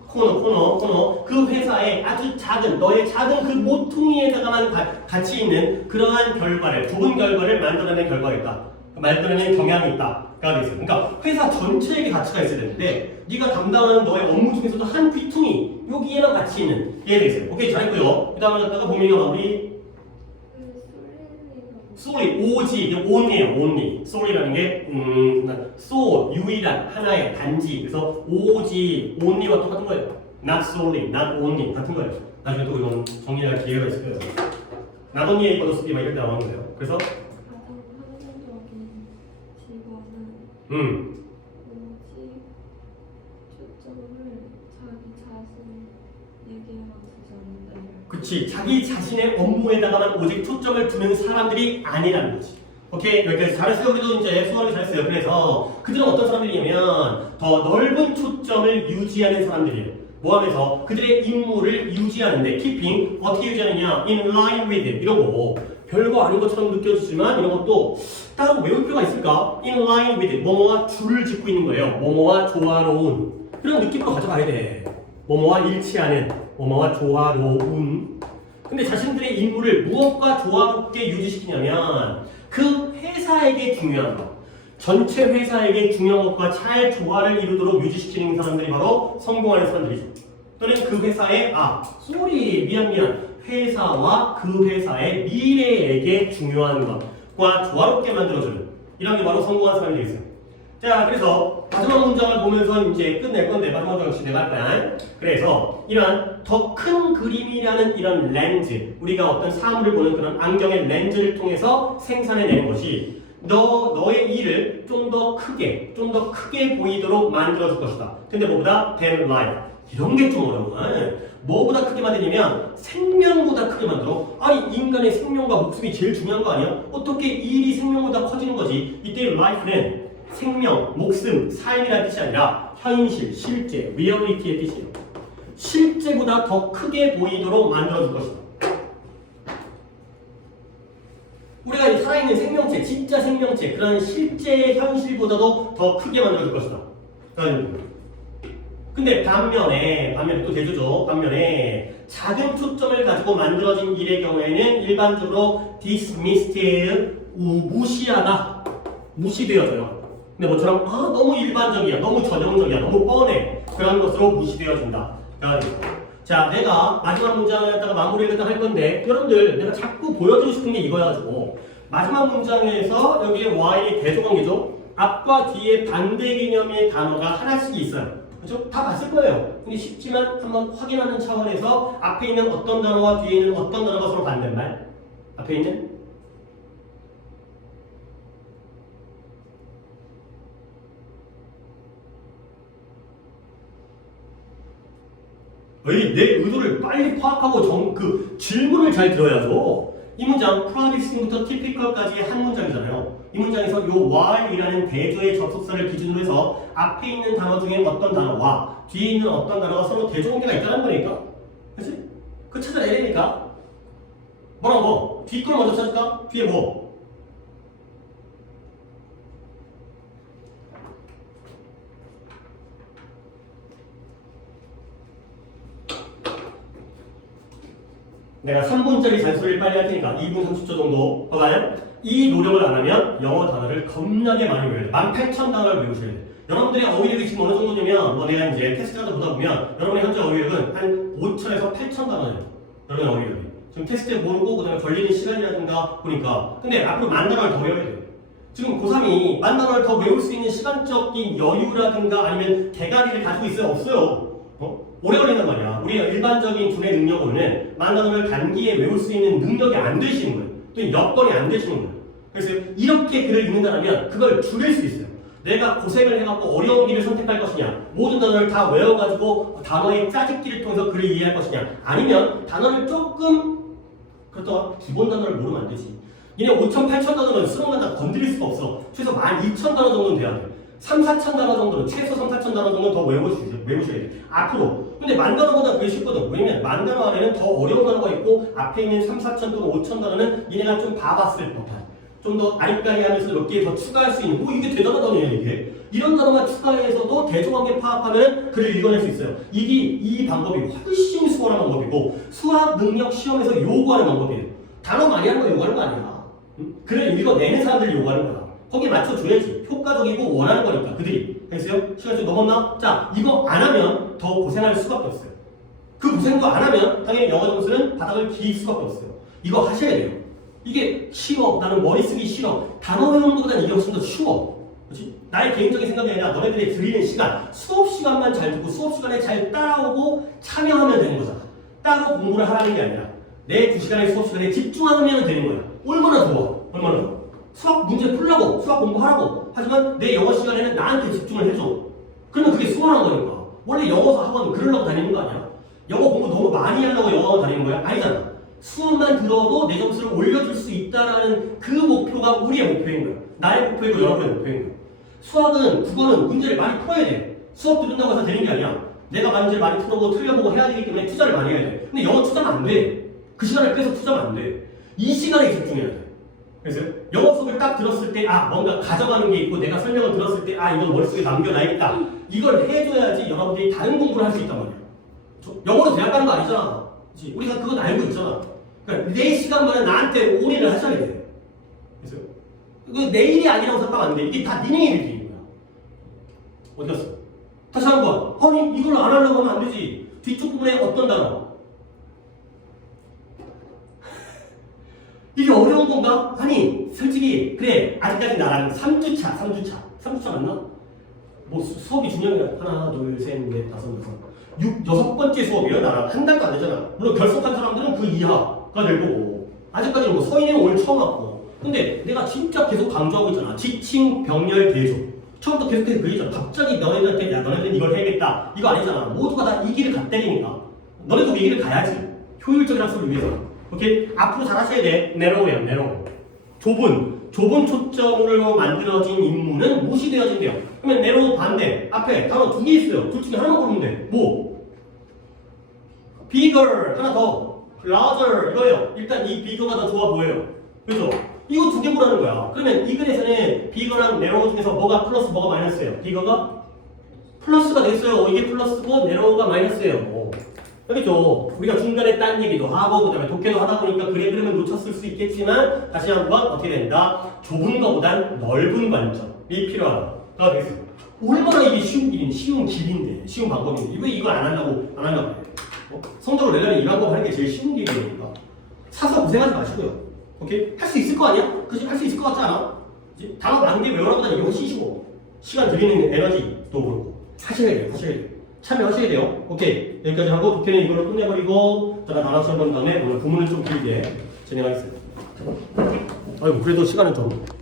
코너. 그 회사에 아주 작은, 너의 작은 그 모퉁이에다가만 가치 있는 그러한 결과를, 좁은 결과를 만들어내는 결과가 있다. 만들어내는 경향이 있다. 가 되어 있어요. 그러니까 회사 전체에게 가치가 있어야 되는데 네가 담당하는 너의 업무 중에서도 한 귀퉁이, 여기에만 가치 있는 게 되어 있어요. 오케이, 잘했고요. 그 다음에 갖다가 보면요, 우리 solely, 오직, only. solely라는 게 so, 유일한, 하나의, 단지. 그래서 오직, only와 똑같은 거예요. not solely, not only 같은 거예요. 나중에 또 이건 정리할 기회가 있을 거예요. not only의 받아쓰기 막 이럴 때 나오는 거예요. 그래서 가장 상대적인 직원은 음. 오직 초점을 자기 자신에게만 두지 않는다. 그치, 자기 자신의 업무에다가만 오직 초점을 두는 사람들이 아니라는 거지. 오케이, 여기까지 잘했어요. 우리도 이제 수학을 잘했어요. 그래서 그들은 어떤 사람들이냐면 더 넓은 초점을 유지하는 사람들이에요. 뭐 하면서 그들의 임무를 유지하는데 keeping 어떻게 유지하느냐 in line with 이러고 별거 아닌 것처럼 느껴지지만 이런 것도 따로 외울 필요가 있을까? in line with 뭐뭐와 줄을 짓고 있는 거예요. 뭐뭐와 조화로운 그런 느낌으로 가져가야 돼. 뭐뭐와 일치하는 뭐뭐와 조화로운. 근데 자신들의 임무를 무엇과 조화롭게 유지시키냐면 그 회사에게 중요한 것, 전체 회사에게 중요한 것과 잘 조화를 이루도록 유지시키는 사람들이 바로 성공하는 사람들이죠. 또는 그 회사의 미안 회사와 그 회사의 미래에게 중요한 것과 조화롭게 만들어주는 이런 게 바로 성공한 사람이 되겠어요. 자, 그래서 마지막 문장을 보면서 이제 끝낼 건데 마지막 문장 진행할 거야. 그래서 이런 더 큰 그림이라는 이런 렌즈, 우리가 어떤 사물을 보는 그런 안경의 렌즈를 통해서 생산해내는 것이 너의 일을 좀 더 크게 보이도록 만들어줄 것이다. 근데 뭐보다 than life. 이런 게 좀 어려워. 뭐보다 크게 만드냐면 생명보다 크게 만들어. 아니 인간의 생명과 목숨이 제일 중요한 거 아니야? 어떻게 일이 생명보다 커지는 거지? 이때 life는 생명, 목숨, 삶이라는 뜻이 아니라 현실, 실제, 리얼리티의 뜻이에요. 실제보다 더 크게 보이도록 만들어줄 것이다. 우리가 살아있는 생명체, 진짜 생명체, 그런 실제의 현실보다도 더 크게 만들어줄 것이다. 근데 반면에 또 대조죠. 반면에 작은 초점을 가지고 만들어진 일의 경우에는 일반적으로 dismissed, 무시하다, 무시되어져요. 근데 뭐처럼 너무 일반적이야, 너무 전형적이야, 너무 뻔해 그런 것으로 무시되어진다. 자, 내가 마지막 문장을 갖다가 마무리를 할 건데 여러분들 내가 자꾸 보여주고 싶은 게 이거여가지고 마지막 문장에서 여기에 while이 대조관계죠. 앞과 뒤에 반대 개념의 단어가 하나씩 있어요. 그렇죠? 다 봤을 거예요. 근데 쉽지만 한번 확인하는 차원에서 앞에 있는 어떤 단어와 뒤에 있는 어떤 단어가 서로 반대말? 앞에 있는 내 의도를 빨리 파악하고 그 질문을 잘 들어야죠. 이 문장 프로듀싱부터 typical까지의 한 문장이잖아요. 이 문장에서 요 while이라는 대조의 접속사를 기준으로 해서 앞에 있는 단어 중에 어떤 단어와 뒤에 있는 어떤 단어가 서로 대조관계가 있다는 거니까. 그치? 그 찾아내야 되니까. 뭐라고? 뒤 걸 먼저 찾을까? 뒤에 뭐? 내가 3분짜리 잔소리를 빨리 할 테니까 2분 30초 정도 봐봐요. 이 노력을 안 하면 영어 단어를 겁나게 많이 외워야 돼. 18,000단어를 외우셔야 돼. 여러분들의 어휘력이 지금 어느 정도냐면 내가 이제 테스트하다 보다 보면 여러분의 현재 어휘력은 한 5,000에서 8,000단어예요. 여러분의 어휘력이. 지금 테스트에 모르고 그다음에 걸리는 시간이라든가 보니까. 근데 앞으로 10,000단어를 더 외워야 돼요. 지금 고3이 10,000단어를 더 외울 수 있는 시간적인 여유라든가 아니면 대가리를 가지고 있어요? 없어요. 오래 걸린단 말이야. 우리가 일반적인 두뇌 능력으로는 10,000단어를 단기에 외울 수 있는 능력이 안 되시는 거예요. 또 여건이 안 되시는 거예요. 그래서 이렇게 글을 읽는다면 그걸 줄일 수 있어요. 내가 고생을 해갖고 어려운 길을 선택할 것이냐, 모든 단어를 다 외워가지고 단어의 짜집기를 통해서 글을 이해할 것이냐, 아니면 단어를 조금 그렇다고 기본 단어를 모르면 안 되지. 얘네 5,000, 8,000단어는 수능만 다 건드릴 수가 없어. 최소 12,000단어 정도는 돼야 돼. 3,4,000단어 정도는, 최소 3,4,000단어 정도는 더 외우셔야 돼. 앞으로. 근데 10,000단어보다 그게 쉽거든. 왜냐면 10,000단어 안에는 더 어려운 단어가 있고 앞에 있는 3,4,000 또는 5,000단어는 얘네가 좀 봐봤을 법한. 좀 더 아리까리하면서 몇 개 더 추가할 수 있는. 이게 대단한 단어예요, 이게. 이런 단어만 추가해서도 대조관계 파악하면 글을 읽어낼 수 있어요. 이 방법이 훨씬 수월한 방법이고 수학 능력 시험에서 요구하는 방법이에요. 단어 많이 하는 거 요구하는 거 아니야. 글을 읽어내는 사람들이 요구하는 거야. 거기에 맞춰줘야지. 효과적이고 원하는 거니까 그들이. 됐어요? 시간 좀 넘었나? 자, 이거 안 하면 더 고생할 수밖에 없어요. 그 고생도 안 하면 당연히 영어 점수는 바닥을 기일 수밖에 없어요. 이거 하셔야 돼요. 이게 쉬워. 나는 머리 쓰기 싫어. 단어 외우는 것보다 이게 훨씬 더 쉬워. 그렇지? 나의 개인적인 생각이 아니라 너네들이 들리는 시간, 수업 시간만 잘 듣고 수업 시간에 잘 따라오고 참여하면 되는 거잖아. 따로 공부를 하라는 게 아니라 내 2시간의 수업 시간에 집중하면 되는 거야. 얼마나 좋아. 얼마나 좋아. 수학 문제 풀라고, 수학 공부하라고. 하지만 내 영어 시간에는 나한테 집중을 해줘. 그러면 그게 수월한 거니까. 원래 영어사 학원 그러려고 다니는 거 아니야? 영어 공부 너무 많이 하려고 영어 학원 다니는 거야? 아니잖아. 수업만 들어도 내 점수를 올려줄 수 있다라는 그 목표가 우리의 목표인 거야. 나의 목표이고 여러분의 목표인 거야. 수학은, 국어는 문제를 많이 풀어야 돼. 수업 들은다고 해서 되는 게 아니야. 내가 문제를 많이 풀어보고 틀려보고 해야 되기 때문에 투자를 많이 해야 돼. 근데 영어 투자는 안 돼. 그 시간을 빼서 투자는 안 돼. 이 시간에 집중해야 돼. 그래서 영어 수업을 딱 들었을 때 뭔가 가져가는 게 있고 내가 설명을 들었을 때 이건 머릿속에 남겨놔야겠다. 이걸 해줘야지 여러분들이 다른 공부를 할 수 있단 말이야. 영어로 대학 가는 거 아니잖아. 그치? 우리가 그건 알고 있잖아. 그러니까 내 시간만은 나한테 올인을 하셔야 돼. 그래서 내 일이 아니라고 생각하면 안 돼. 이게 다 니네 일인 거야. 어디 갔어? 다시 한 번. 아니 이걸 안 하려고 하면 안 되지. 뒤쪽 부분에 어떤 단어? 이게 어려운 건가? 아니 솔직히 그래 아직까지 나랑 3주차 맞나? 뭐 수업이 중요한 게 하나 둘셋넷 다섯 여섯 번째 수업이에요. 나랑 한 달도 안 되잖아. 물론 결석한 사람들은 그 이하가 될 거고 아직까지는 뭐 서인이는 오늘 처음 왔고 근데 내가 진짜 계속 강조하고 있잖아. 지칭 병렬 대조 처음부터 계속해서 그 얘기잖아. 갑자기 너네들한테 야 너네들은 이걸 해야겠다 이거 아니잖아. 모두가 다 이 길을 갔다니까 너네도 이 길을 가야지. 효율적인 학습을 위해서. 오케이? 앞으로 잘 하셔야 돼. 내려오래요, 내려오. 좁은 초점으로 만들어진 인물은 무시되어진대요. 그러면 내려오 반대. 앞에 단어 2개 있어요. 둘 중에 하나만 고르면 돼. 뭐? bigger. 하나 더. larger. 이거예요. 일단 이 bigger가 더 좋아 보여요. 그죠? 이거 2개 보라는 거야. 그러면 이 글에서는 bigger랑 narrow 중에서 뭐가 플러스, 뭐가 마이너스예요? bigger가 플러스가 됐어요. 이게 플러스고 narrow가 마이너스예요. 알겠죠? 우리가 중간에 딴 얘기도 하고 그 다음에 독해도 하다 보니까 그림을 놓쳤을 수 있겠지만 다시 한번 어떻게 된다? 좁은 것보단 넓은 관점이 필요하다가 되겠어요. 얼마나 이게 쉬운 길인데 쉬운 방법인데 왜 이걸 안 하려고 해? 성적을 내려면 이 방법 하는 게 제일 쉬운 길이니까 사서 고생하지 마시고요. 오케이? 할 수 있을 거 아니야? 그치? 할 수 있을 것 같지 않아? 단어 많은 게 외우라보다 이게 훨씬 쉬워. 시간 들이는 에너지도 그렇고 하셔야 돼요. 참여하셔야 돼요. 오케이. 여기까지 하고 독해는 이걸로 끝내버리고 제가 단어 시험 본 다음에 오늘 부문을 좀 길게 진행하겠습니다. 아이고 그래도 시간은 좀